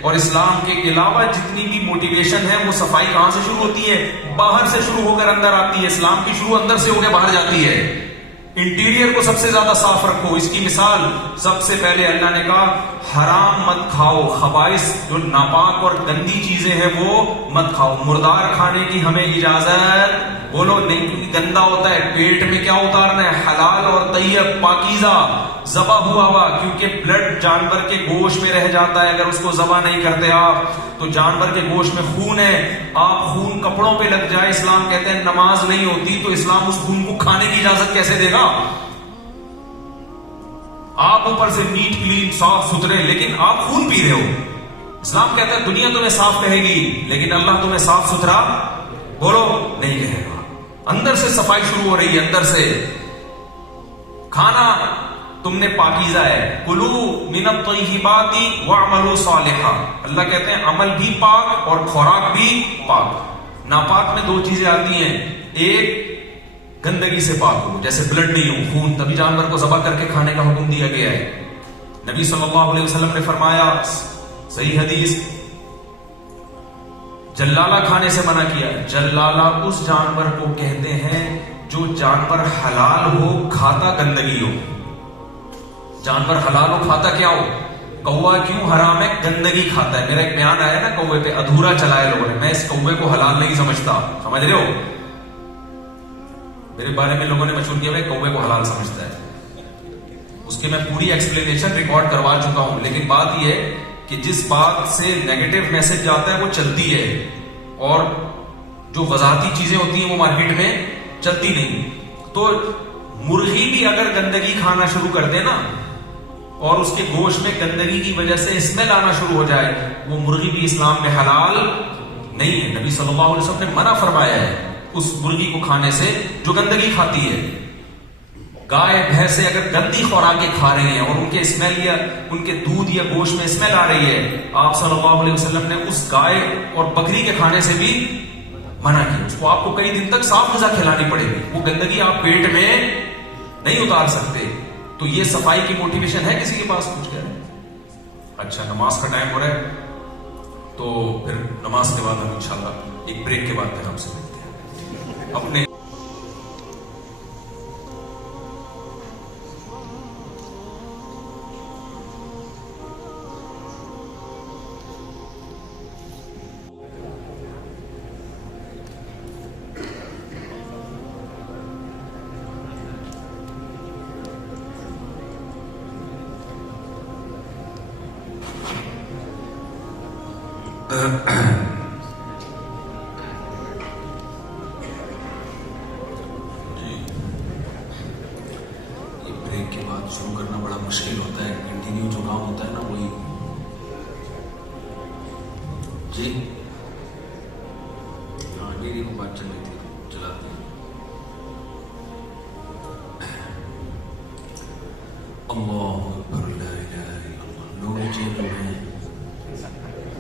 اور اسلام کے علاوہ جتنی بھی موٹیویشن ہے وہ صفائی کہاں سے شروع ہوتی ہے؟ باہر سے شروع ہو کر اندر آتی ہے. اسلام کی شروع اندر سے ہو کے باہر جاتی ہے. انٹیریئر کو سب سے زیادہ صاف رکھو. اس کی مثال سب سے پہلے اللہ نے کہا حرام مت کھاؤ, خبائث جو ناپاک اور گندی چیزیں ہیں وہ مت کھاؤ. مردار کھانے کی ہمیں اجازت بولو نہیں, کیونکہ گندا ہوتا ہے. پیٹ میں کیا اتارنا ہے؟ حلال اور طیب پاکیزہ ذبح ہوا ہوا, کیونکہ بلڈ جانور کے گوشت میں رہ جاتا ہے. اگر اس کو ذبح نہیں کرتے آپ تو جانور کے گوشت میں خون ہے, آپ خون کپڑوں پہ لگ جائے, اسلام کہتے ہیں نماز نہیں ہوتی, تو اسلام اس خون کو کھانے کی اجازت کیسے دے گا؟ آپ اوپر سے نیٹ کلین صاف ستھرے, لیکن آپ خون پی رہے ہو. اسلام کہتا ہے دنیا تمہیں صاف کہے گی لیکن اللہ تمہیں صاف ستھرا بولو نہیں کہے گا. اندر سے صفائی شروع ہو رہی ہے, اندر سے. کھانا تم نے پاکیزہ ہے, کلو من الطیبات واعملوا صالحا. اللہ کہتے ہیں عمل بھی پاک اور خوراک بھی پاک. ناپاک میں دو چیزیں آتی ہیں, ایک گندگی سے پاک ہو, جیسے بلڈ نہیں ہو, خون, تبھی جانور کو ذبح کر کے کھانے کا حکم دیا گیا ہے. نبی صلی اللہ علیہ وسلم نے فرمایا, صحیح حدیث, جلالہ کھانے سے منع کیا. جلالہ اس جانور کو کہتے ہیں جو جانور حلال ہو کھاتا گندگی ہو. جانور حلال ہو کھاتا کیا ہو؟ کوا کیوں حرام ہے؟ گندگی کھاتا ہے. میرا ایک بیان آیا نا کوے پہ, ادھورا چلایا لوگوں نے. میں اس کوے کو حلال نہیں سمجھتا, سمجھ رہے ہو؟ میرے بارے میں لوگوں نے مشہور کیا ہے کوے کو حلال سمجھتا ہے. اس کی میں پوری ایکسپلینیشن ریکارڈ کروا چکا ہوں, لیکن بات یہ ہے کہ جس بات سے نیگیٹو میسج جاتا ہے وہ چلتی ہے, اور جو غذاتی چیزیں ہوتی ہیں وہ مارکیٹ میں چلتی نہیں. تو مرغی بھی اگر گندگی کھانا شروع کر دے نا, اور اس کے گوشت میں گندگی کی وجہ سے اسمیل آنا شروع ہو جائے, وہ مرغی بھی اسلام میں حلال نہیں ہے. نبی صلی اللہ علیہ وسلم نے منع فرمایا ہے اس مرغی کو کھانے سے جو گندگی کھاتی ہے. گائے بھینسیں اگر گندی خوراکیں کھا رہے ہیں اور ان کے اسمیل یا ان کے دودھ یا گوشت میں اسمیل آ رہی ہے, آپ صلی اللہ علیہ وسلم نے اس گائے اور بکری کے کھانے سے بھی منع کیا. اس کو آپ کو کئی دن تک صاف غذا کھلانی پڑے گی, وہ گندگی آپ پیٹ میں نہیں اتار سکتے. تو یہ صفائی کی موٹیویشن ہے کسی کے پاس؟ کچھ کہہ رہے ہیں؟ اچھا, نماز کا ٹائم ہو رہا ہے, تو پھر نماز کے بعد ہم انشاءاللہ ایک بریک کے بعد پھر ہم سے ملتے ہیں. اپنے بریک کے بعد شروع کرنا بڑا مشکل ہوتا ہے. کنٹینیو جو کام ہوتا ہے نا وہی. جی ہاں, میری کو بات چل رہی تھی, چلاتے ہیں. اللہ اکبر, لا الہ الا اللہ. لوگ چیز ہیں,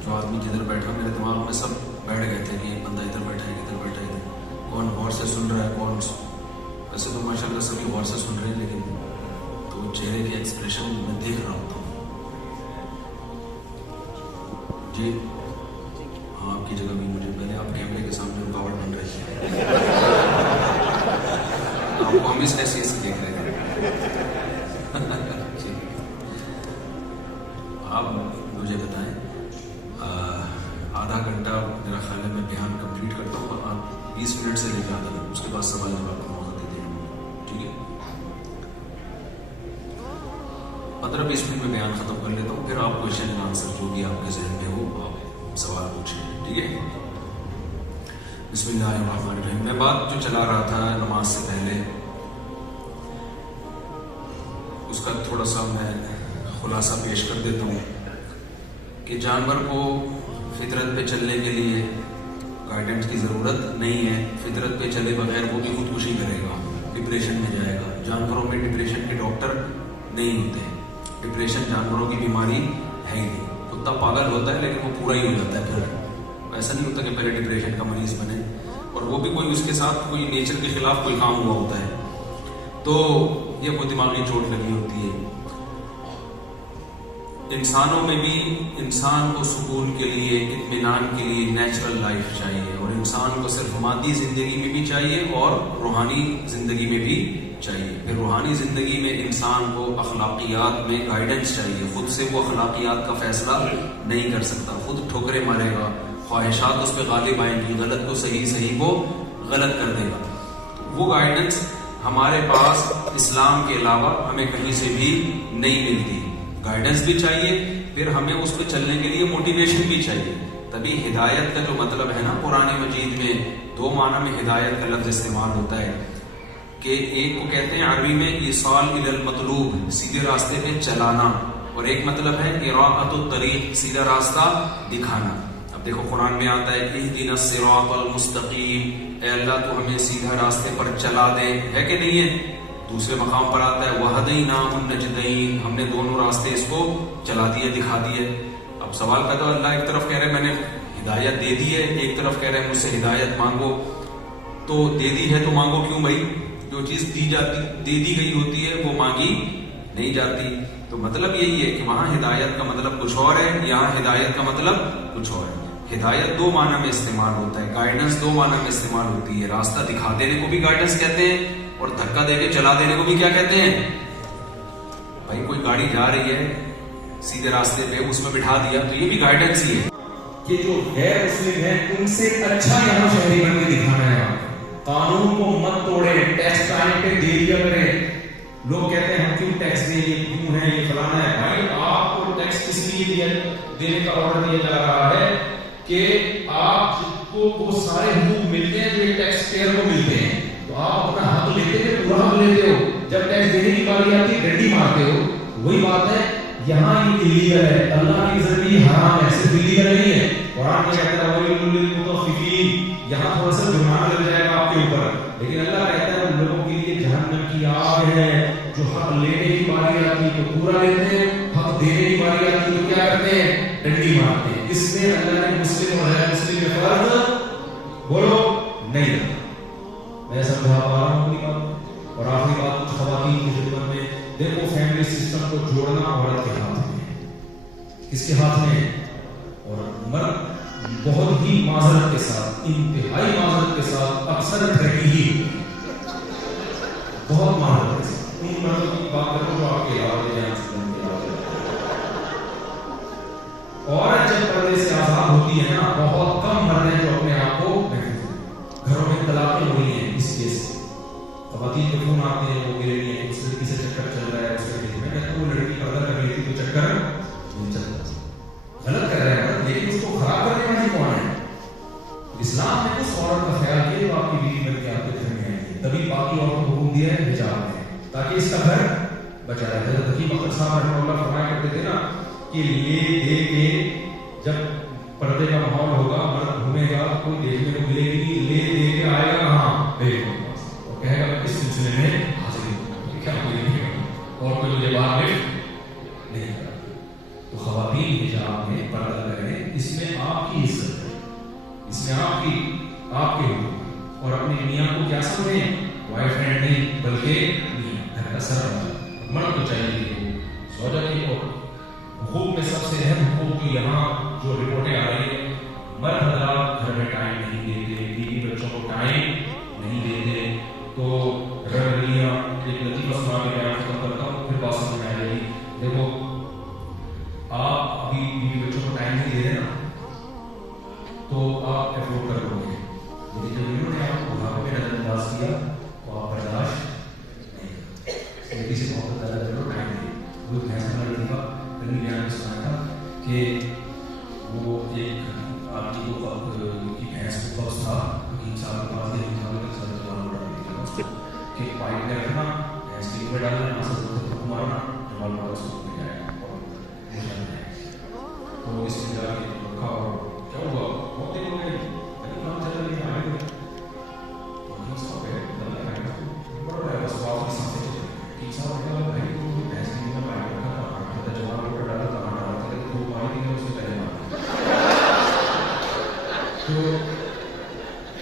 جو آدمی جدھر بیٹھا میرے دماغ میں سب بیٹھ گئے تھے کہ ایک بندہ ادھر بیٹھا ہے, ادھر بیٹھا ہے, کون غور سے سن رہا ہے, کون. ویسے تو ماشاء اللہ سبھی غور سے سن رہے ہیں, لیکن تو چہرے کے ایکسپریشن میں دیکھ رہا ہوتا ہوں. جی ہاں, آپ کی جگہ بھی مجھے پہلے آپ کیمرے کے سامنے رکاوٹ بن رہی ہے. آپ کو ہم اس لیے سے دیکھ رہے تھے. آپ مجھے بتائیں, آدھا گھنٹہ میرا خیال ہے میں بیان کمپلیٹ کرتا ہوں, آپ 20 منٹ سے لے کے آدھا گھنٹہ, اس کے بعد سوال جواب کا موقع دیتے ہیں. ٹھیک ہے, 15-20 منٹ میں بیان ختم کر لیتا ہوں, پھر آپ کوشچن اینڈ آنسر جو بھی آپ کے ذہن میں ہو آپ سوال پوچھیں. ٹھیک ہے, بسم اللہ الرحمن الرحیم. میں بات جو چلا رہا تھا نماز سے پہلے, اس کا تھوڑا سا میں خلاصہ پیش کر دیتا ہوں. کہ جانور کو فطرت پہ چلنے کے لیے گائیڈنس کی ضرورت نہیں ہے. فطرت پہ چلے بغیر وہ بھی خودکشی کرے گا, ڈپریشن میں جائے گا. جانوروں میں ڈپریشن کے ڈاکٹر نہیں ہوتے. ڈپریشن جانوروں کی بیماری ہے ہی نہیں. کتا پاگل ہوتا ہے لیکن وہ پورا ہی ہو جاتا ہے. پھر ایسا نہیں ہوتا کہ پہلے ڈپریشن کا مریض بنے, اور وہ بھی کوئی اس کے ساتھ کوئی نیچر کے خلاف کوئی کام ہوا ہوتا ہے تو یہ کوئی دماغی چوٹ لگی ہوتی ہے. انسانوں میں بھی انسان کو سکون کے لیے, اطمینان کے لیے نیچرل لائف چاہیے, اور انسان کو صرف مادی زندگی میں بھی چاہیے اور روحانی زندگی میں بھی چاہیے. پھر روحانی زندگی میں انسان کو اخلاقیات میں گائیڈنس چاہیے. خود سے وہ اخلاقیات کا فیصلہ نہیں کر سکتا, خود ٹھوکریں مارے گا, خواہشات اس پہ غالب آئیں گی, غلط کو صحیح, صحیح کو غلط کر دے گا. وہ گائیڈنس ہمارے پاس اسلام کے علاوہ ہمیں کہیں سے بھی نہیں ملتی. گائیڈنس بھی چاہیے, پھر ہمیں اس پہ چلنے کے لیے موٹیویشن بھی چاہیے. تبھی ہدایت کا جو مطلب ہے نا, قرآن مجید میں دو معنی میں ہدایت کا لفظ استعمال ہوتا ہے کہ ایک کو کہتے ہیں عربی میں ایصال الی المطلوب, سیدھے راستے پہ چلانا, اور ایک مطلب ہے اراءۃ الطریق, سیدھا راستہ دکھانا. اب دیکھو قرآن میں آتا ہے اہدنا الصراط المستقیم, اے اللہ تو ہمیں سیدھا راستے پر چلا دے, ہے کہ نہیں ہے. دوسرے مقام پر آتا ہے وَهَدَيْنَاهُ النَّجْدَيْنِ, ہم نے دونوں راستے اس کو چلا دیے, دکھا دیے. اب سوال پیدا ہوا, اللہ ایک طرف کہہ رہے میں نے ہدایت دے دی ہے, ایک طرف کہہ رہے مجھ سے ہدایت مانگو, تو دے دی ہے تو مانگو کیوں بھائی؟ جو چیز دے دی گئی ہوتی ہے وہ مانگی نہیں جاتی. تو مطلب یہی ہے کہ وہاں ہدایت کا مطلب کچھ اور ہے, یہاں ہدایت کا مطلب کچھ اور ہے. ہدایت دو معنی میں استعمال ہوتا ہے, گائیڈنس دو معنی میں استعمال ہوتی ہے. راستہ دکھا دینے کو بھی گائیڈنس کہتے ہیں, اور دھکا دے کے چلا دینے کو بھی کیا کہتے ہیں؟ بھائی کوئی گاڑی جا رہی ہے سیدھے راستے پہ, اس میں بٹھا دیا, تو یہ بھی گائیڈنس ہی ہے. کہ جو غیر مسلم ہیں ان سے اچھا یہاں شہری بن کے دکھانا ہے. قانون کو مت توڑے, ٹیکس ٹائم پہ دے دیا کریں. لوگ کہتے ہیں ہم کیوں ٹیکس دیں, یہ کیوں ہے, یہ فلانا ہے. بھائی آپ کو ٹیکس کس لیے دینے کا آرڈر دیا جا رہا ہے کہ آپ کو وہ سارے حقوق ملتے ہیں جو ایک ٹیکس پیئر کو ملتے ہیں, تو آپ اپنا حق لیتے ہیں, پورا حق لیتے ہو. جب ٹیکس دینے کی باری آتی ہے ڈنڈی مارتے ہو. وہی بات ہے, یہاں یہ الیگل ہے, اللہ کی نظر میں حرام ہے, صرف الیگل نہیں ہے. قرآن میں کہتا ہے وَيْلٌ لِّلْمُطَفِّفِينَ, یہاں تھوڑا سا جرمانہ لگ جائے گا آپ کے اوپر, لیکن اللہ کہتا ہے ان لوگوں کے لیے جہنم کی آگ ہے. جو حق لینے کی باری آتی ہے تو پورا لیتے ہیں, حق دینے کی باری آتی ہے تو کیا کرتے ہیں, ڈنڈی مارتے ہیں. اس میں اللہ نے مسلم اور غیر مسلم میں فرق بولو نہیں رکھا. میں سمجھا پا رہا ہوں اپنی بات. اور آخری بات کچھ خواتین کی خدمت میں, دیکھو فیملی سسٹم کو جوڑنا عورت کے ہاتھ میں ہے. کس کے ہاتھ میں ہے؟ اور مرد بہت ہی معذرت کے ساتھ, انتہائی معذرت کے ساتھ, اکثر ترقی بہت معذرت کے ساتھ ان مردوں کی بات کرو جو آپ کے علاوہ جان سکتے ہیں. عورت جب پردے سے آزاد ہوتی ہے نا, بہت کم مرد ہیں جو اپنے آپ کو گھروں میں طلاقیں ہو رہی ہیں اس کیس سے. خواتین کے فون آتے ہیں, وہ میرے لیے اس لڑکی سے چکر چل رہا ہے, اس کے میں کہتا ہوں وہ لڑکی پردہ کر لیتی تو چکر نہیں چلتا. غلط کر رہا ہے, لیکن اس کو خراب کرنے والی کون ہے؟ اسلام نے اس عورت کا خیال کیا جو آپ کی بیوی بن کے آپ کے گھر میں آئے گی, تبھی باقی عورتوں کو حکم دیا ہے حجاب میں, تاکہ اس کا گھر بچا رہے. حضرت حکیم اختر صاحب رحمہ اللہ فرمایا کرتے تھے نا کہ لے دے کے جب پردے کا ماحول ہوگا, مرد گھومے گا, کوئی دیکھنے کو ملے گی نہیں, لے دے کے آئے گا کہاں, بیٹے کے پاس, اور کہے گا اس سلسلے میں حاضر ہوں, کیا کوئی نہیں گا, اور کوئی مجھے بات نہیں کرا. تو خواتین حجاب میں پردہ کریں, اس میں آپ کی عزت ہے, اس میں آپ کے حقوق. اور اپنی میاں کو کیا سمجھیں, وائف فرینڈ نہیں بلکہ میاں, گھر کا سربراہ. مرد کو چاہیے کہ سوچا کہ حقوق میں سب سے اہم حقوق جو یہاں جو رپورٹیں آ رہی ہیں, مرد حضرات گھر میں ٹائم نہیں دیتے, بیوی بچوں کو ٹائم نہیں دیتے. تو رویہ ایک لطیفہ سنا کے بیان ختم کرتا ہوں, پھر بات سمجھ میں آئے گی. دیکھو آپ ابھی بیوی بچوں کو ٹائم نہیں دے رہے نا, تو آپ افورڈ کر لو گے, لیکن جب انہوں نے آپ کو بڑھاپے میں نظر انداز کیا تو آپ برداشت نہیں کرتے. لڑکی سے محبت زیادہ کرو, ٹائم دے. وہ فیصلہ لطیفہ کل بیان میں سنا تھا کہ وہ ایک آپ کی بھینس کو قبض تھا,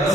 10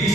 20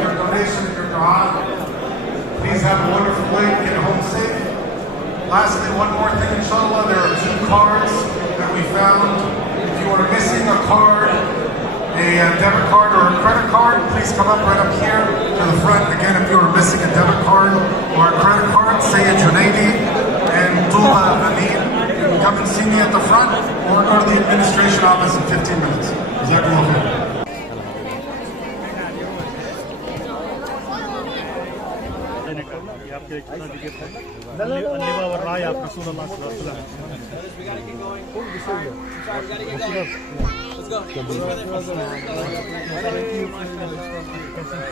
Your donation, your dua. Please have a wonderful day. Get home safe. Lastly, one more thing, inshallah, there are 2 cards that we found. If you are missing a card, a debit card or a credit card, please come up right up here to the front. Again, if you are missing a debit card or a credit card, say a Junaidi and Dula Amin. You can come and see me at the front or go to the administration office in 15 minutes. Jazakallah khair.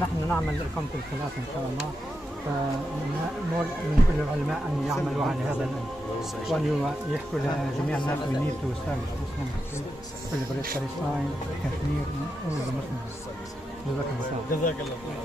نحن نعمل إقامة الخلاف إن شاء الله، فنقول من كل العلماء أن يعملوا على هذا الأمر وأن يحكوا لجميع الناس من نيته وسائل الإسلام في كل بلاد فلسطين كشمير ومسلم. جزاك الله خير.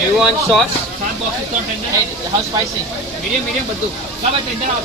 You want sauce? Hey, how spicy? Medium, baddu. Come on, tender out.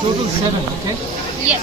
Total 7, okay? Yes.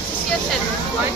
This is your sandwich, right?